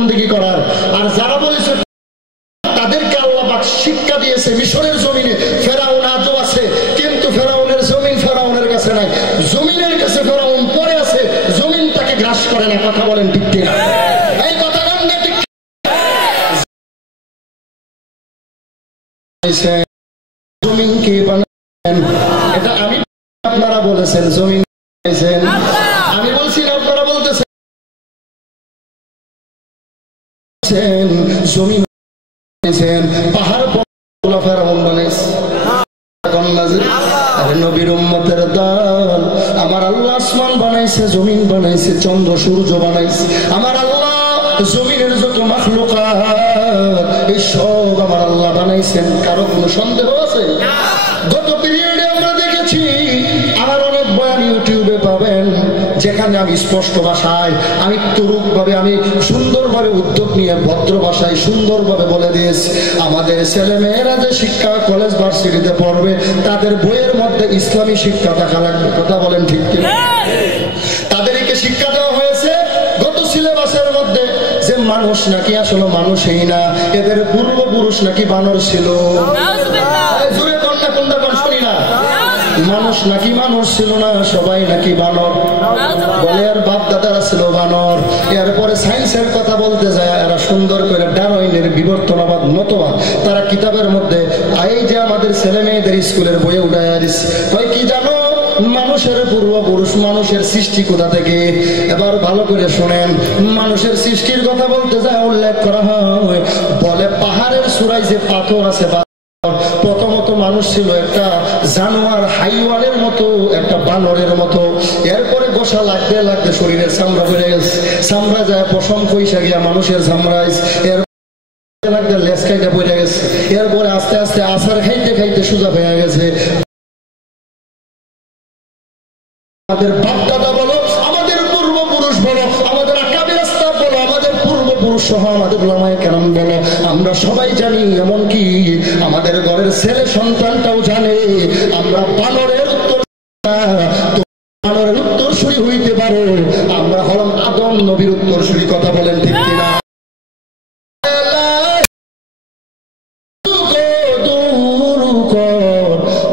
বন্দেগী করার। আর যারা বলেছে তাদেরকে আল্লাহ পাক শিক্ষা দিয়েছে মিশরের জমিনে ফেরাউন আজও আছে, কিন্তু ফেরাউনের জমিন ফেরাউনের কাছে নাই, জমিনের কাছে ফেরাউন পড়ে আছে, জমিন তাকে গ্রাস করে না। কথা বলেন ঠিক কিনা? এই কথা বলেন ঠিক। জমিন কে বানালেন? এটা আমি, আপনারা বলেছেন জমিন বানাইছেন, আমি বলছি না, আপনারা বলতেছেন জমিন বানাইছেন। পাহাড় ফেরাউন বানাইছে। নবীর উম্মতের দল, আমার আল্লাহ আসমান বানাইছে, জমিন বানাইছে, চন্দ্র সূর্য বানাইছে। আমার আল্লাহ জমিনের যত মাখলুকাত এই সব আমার আল্লাহ বানাইছেন। কারো কোনো সন্দেহ আছে? গত পিরিয়ডে আমরা দেখেছি, আমার অনেক বয়ান ইউটিউবে পাবেন, যেখানে আমি স্পষ্ট ভাষায়, আমি তরুকভাবে, আমি সুন্দরভাবে উদ্যোগ নিয়ে ভদ্র ভাষায় সুন্দরভাবে বলে দিয়েছি, আমাদের ছেলে মেয়েরা যে শিক্ষা কলেজ ভার্সিটিতে পড়বে তাদের বইয়ের মধ্যে ইসলামী শিক্ষা থাকা লাগবে। কথা বলেন ঠিক কিনা? তাদেরকে শিক্ষা দেওয়া হয়েছে গত সিলেবাসের মধ্যে যে মানুষ নাকি আসলে মানুষই না, এদের পূর্বপুরুষ নাকি বানর ছিল। জোরে কন্যা কোনটা কোন শুনি না, মানুষ নাকি মানুষ ছিল না, সবাই নাকি বানর বলে। আর বাপ দাদারা ছিল বানর। এরপরে সায়েন্সের কথা বলতে যায় এরা সুন্দর করে ডারউইনের বিবর্তনবাদ মতবাদ তারা কিতাবের মধ্যে, এই যে আমাদের ছেলে মেয়েদের স্কুলের বইয়ে উঠায় দিচ্ছে, কয় কি জানো মানুষের পূর্বপুরুষ, মানুষের সৃষ্টি কোথা থেকে? এবার ভালো করে শোনেন, মানুষের সৃষ্টির কথা বলতে যায় উল্লেখ করা হয়, বলে পাহাড়ের চূড়ায় যে পাথর আছে, প্রথমত মানুষ ছিল একটা জানোয়ার, হাইওয়ানের মতো, একটা বানরের মতো। এরপরে গোসা লাগতে লাগতে শরীরের চামড়া বেড়ে গেছে, চামড়া যায় পশম পয়সা গিয়া মানুষের চামড়ায়, এর লাগতে লেজ খাইতে পড়ে গেছে। এরপরে আস্তে আস্তে আচার খাইতে খাইতে সোজা হয়ে গেছে। আমাদের বাপ দাদা বলো, আমাদের পূর্বপুরুষ বলো, আমাদের আকাবের আস্তাব বলো, আমাদের পূর্বপুরুষ সহ আমাদের উলামায়ে কেরাম বলো, আমরা সবাই জানি, এমনকি আমাদের ঘরের ছেলে সন্তানটাও জানে আমরা বানরের উত্তরসূরি হইতে পারে, আমরা হলাম আদম নবীর উত্তরসূরি। কথা বলেন ঠিক কিনা?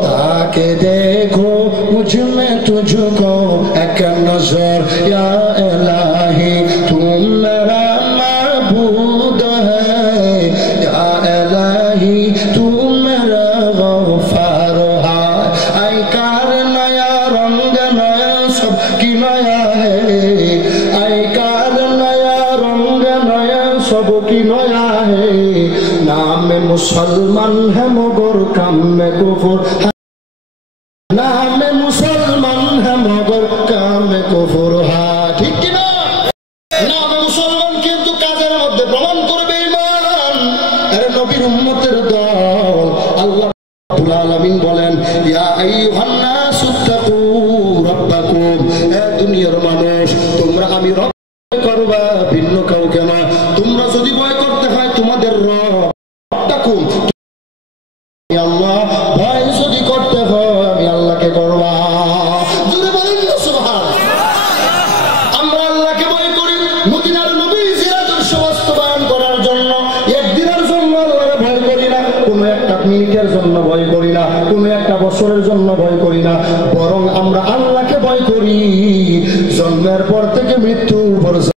তাকে দেখো মুঝমে তুঝকো এক নজর, ইয়া ইলাহি তুম মেরা মাবুদ হ্যায়, ইয়া ইলাহি তুম মেরা গফার হ্যায়। আই কার নয়া রঙ্গ নয়া সব কি নয়া হ্যায়, আই কার নয়া রঙ্গ নয়া সব কি নয়া হ্যায়। नाम मुसलमान है मगर काम में कुफर, नाम मुसलमान है मगर काम में कुफर। ঠিক কি না? নাম মুসলমান কিন্তু কাজের মধ্যে প্রমাণ করবে ঈমান। আরে নবীর উম্মতের দল, আল্লাহ রাব্বুল আলামিন বলেন, ইয়া আইয়ুহান নাস ইত্তাকু রাব্বাকুম, হে দুনিয়ার মানুষ তোমরা আমি রব করবা, ভিন্ন কাউকে না। তোমরা যদি ভয় করতে হয় তোমাদের রব, আল্লাহ ভয় যদি করতে হয় আমি আল্লাহকে করবা। জোরে বলেন না সুবহানাল্লাহ। আমরা আল্লাহকে ভয় করি মদিনার নবীর আদর্শ বাস্তবায়ন করার জন্য। একদিনের জন্য আল্লাহকে ভয় করি না, কোনো একটা মিনিটের জন্য ভয় করি না, কোনো একটা বছরের জন্য ভয় করি না, বরং আমরা আল্লাহকে ভয় করি জন্মের পর থেকে মৃত্যু পর্যন্ত।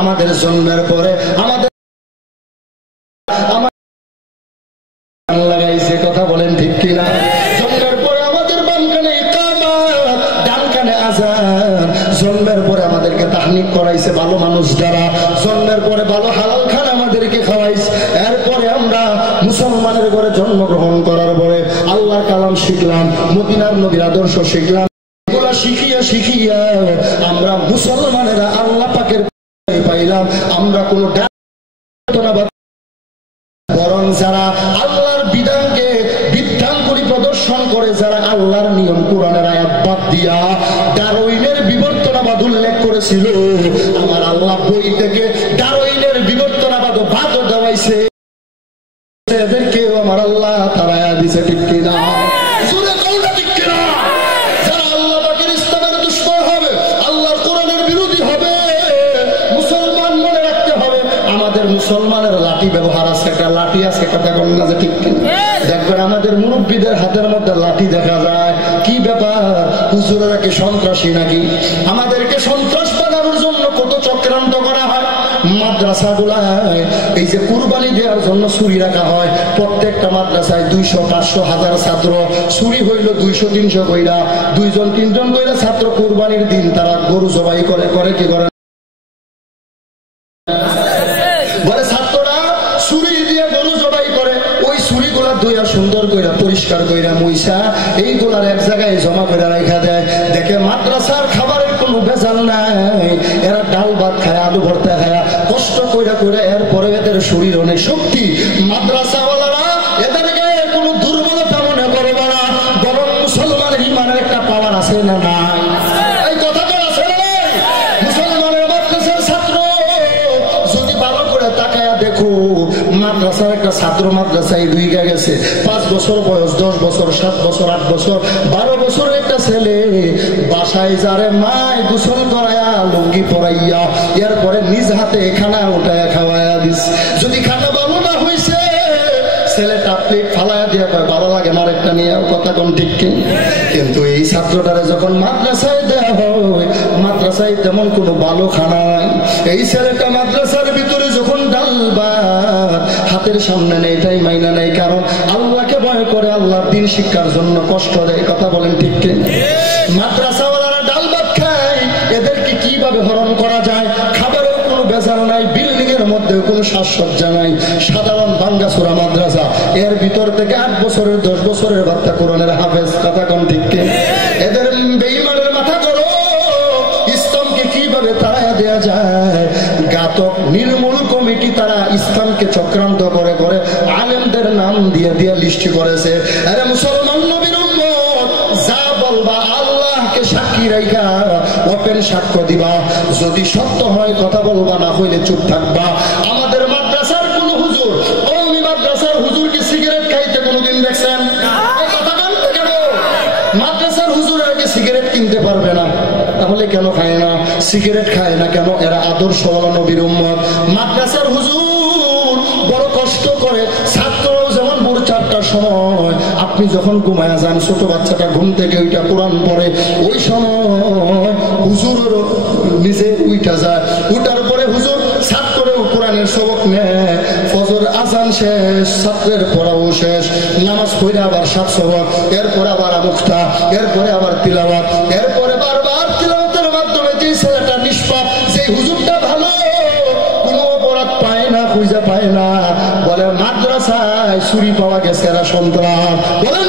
আমাদের জন্মের পরে আমাদের লাগাইছে। কথা বলেন ঠিক কিনা? জন্মের পরে আমাদের বাম কানে ইকামত, ডান কানে আযান। জন্মের পরে আমাদেরকে তাহনিক করাইছে ভালো মানুষ দ্বারা, জন্মের পরে ভালো হালাল খানা আমাদেরকে খাওয়াইছে। এরপরে আমরা মুসলমানের ঘরে জন্মগ্রহণ করার পরে আল্লাহর কালাম শিখলাম, মদিনার নবীর আদর্শ শিখলাম। এগুলা শিখিয়া শিখিয়া আমরা মুসলমানেরা আল্লাহ পাকের পাইলাম। আমরা কোন বরং যারা আল্লাহর বিধানকে বিধানগুলি প্রদর্শন করে, যারা আল্লাহর নিয়ম কোরআনের আয়াত বাদ দিয়া ডারউইনের বিবর্তনবাদ উল্লেখ করেছিল, আমার আল্লাহ বই থেকে ডারউইনের বিবর্তনবাদ বাদ দেওয়াইছে, এদেরকেও আমার আল্লাহ তারায়া দিছে। ঠিক কিনা? ব্যবহার আছে, একটা লাঠি আছে, কথা বল না যে ঠিক কিনা? দেখবেন আমাদের মুরব্বীদের হাতের মধ্যে লাঠি দেখা যায়। কি ব্যাপার, হুজুরেরা কি সন্ত্রাসী নাকি? আমাদেরকে সন্ত্রাস বানানোর জন্য কত চক্রান্ত করা হয়। মাদ্রাসাগুলায় এই যে কুরবানি দেওয়ার জন্য ছুরি রাখা হয়, প্রত্যেকটা মাদ্রাসায় 200, 500, 1000 ছাত্র, ছুরি হইল 200, 300 কইরা, 2জন 3জন কইরা ছাত্র কুরবানির দিন তারা গরু জবাই করে। করে কি করে? বলে ছাত্ররা ছুরি দিয়ে গরু জবাই করে। ওই ছুরিগুলা ধুইয়া সুন্দর কইরা পরিষ্কার কইরা মুইসা এইগুলার এক জায়গায় জমা করে রাখা দেয়। দেখে মাদ্রাসার খাবারের কোনো ভেজাল নাই, এরা ডাল ভাত খায়, আলু ভর্তা খায়, কষ্ট কইরা কইরা। এরপরে এদের শরীর অনেক শক্তি। মাদ্রাসাওয়ালারা এদের গায়ে কোনো দুর্বলতা মনে করবে না, বরং মুসলমানের ইমানের একটা পাওয়ার আছে না নাই? এই কথাটা আছে না? মুসলমানের মাদ্রাসার ছাত্র যদি ভালো করে তাকায়া দেখো, মাদ্রাসার একটা ছাত্র মাদ্রাসায় ঢুইকা গেছে, 5 বছর বয়স, 10 বছর, 7 বছর, 8 বছর, 12 বছরের একটা ছেলে বাসায় যারে মায় গোসল করাইয়া লুঙ্গি পরাইয়া এরপরে নিজ হাতে খানা উঠায়া খাওয়াইয়া দিস। যদি খানা ভালো না হয়েছে, ছেলেটা প্লেট ফালাইয়া দিয়া কয় ভালো লাগে আমার একটা নিয়ে, কথা কোন ঠিক কি? কিন্তু এই ছাত্রটারে যখন মাদ্রাসায় দেওয়া হয়, মাদ্রাসায় তেমন কোনো ভালো খানা নাই। এই ছেলেটা মাদ্রাসার ভিতরে যখন ডাল ভাত হাতের সামনে নেই, এটাই মাইনা নেই, কারণ আল্লাহকে ভয় করে, আল্লাহর দিন শিক্ষার জন্য কষ্ট দেয়। কথা বলেন ঠিক কি? মাদ্রাসাওয়ালারা ডাল ভাত খায়, এদেরকে কিভাবে হরণ করা যায়? খাবারেও কোনো বেজার নাই, বিল্ডিং এর মধ্যে কোনো সাজসজ্জা নাই, সাধারণ ভাঙ্গাচোরা মাদ্রাসা। এর ভিতর থেকে 8 বছরের 10 বছরের বাচ্চা কোরআনের হাফেজ। কথা কোন ঠিক কি? এদের বেঈমানের মাথা করো, ইসলামকে কিভাবে তাড়াইয়া দেয়া যায়? ঘাতক নির্মূল কমিটি তারা ইসলামকে চক্রান্ত করে করে আলেমদের নাম দিয়ে দিয়ে লিস্ট করেছে। আরে মুসলমান নবীর উম্মত, যা বলবা আল্লাহকে সাক্ষী রাইখা ওপেন সাক্ষ্য দিবা। যদি সত্য হয় কথা বলবা, না হইলে চুপ থাকবা। আমাদের মাদ্রাসার কোন হুজুর, ওই মাদ্রাসার হুজুর কি সিগারেট খাইতে কোনোদিন দেখছেন? এই কথা বলতে কেন? মাদ্রাসার হুজুরের কি সিগারেট কিনতে পারবে না? তাহলে কেন খায় না? সিগারেট খায় না কেন? এরা আদর্শওয়ালা নবীর উম্মত। মাদ্রাসার হুজুর বড় কষ্ট করে, ছাত্ররাও যেমন ভোর 4টার সময় আপনি যখন ঘুমায়া যান, ছোট বাচ্চাটা ঘুম থেকে ওইটা কোরআন পড়ে, ওই সময় হুজুরেরও নিজে উইটা যায়। উঠার পরে হুজুর ছাত্রেও কোরআনের সবক নেয়। ফজর আজান শেষ, ছাত্রের পড়াও শেষ, নামাজ পড়ে আবার 7 সবক, এরপরে আবার মুক্তা, এরপরে আবার তিলাওয়াত, এরপরে বারবার তিলাওয়াতের মাধ্যমে যে ছেলেটা নিষ্পাপ, সেই হুজুরটা ভালো, কোনো অপরাধ পায় না, খুঁজে পায় না, বলে মাদ্রাসায় চুরি পাওয়া গেছে, এরা সন্ত্রাস। বলে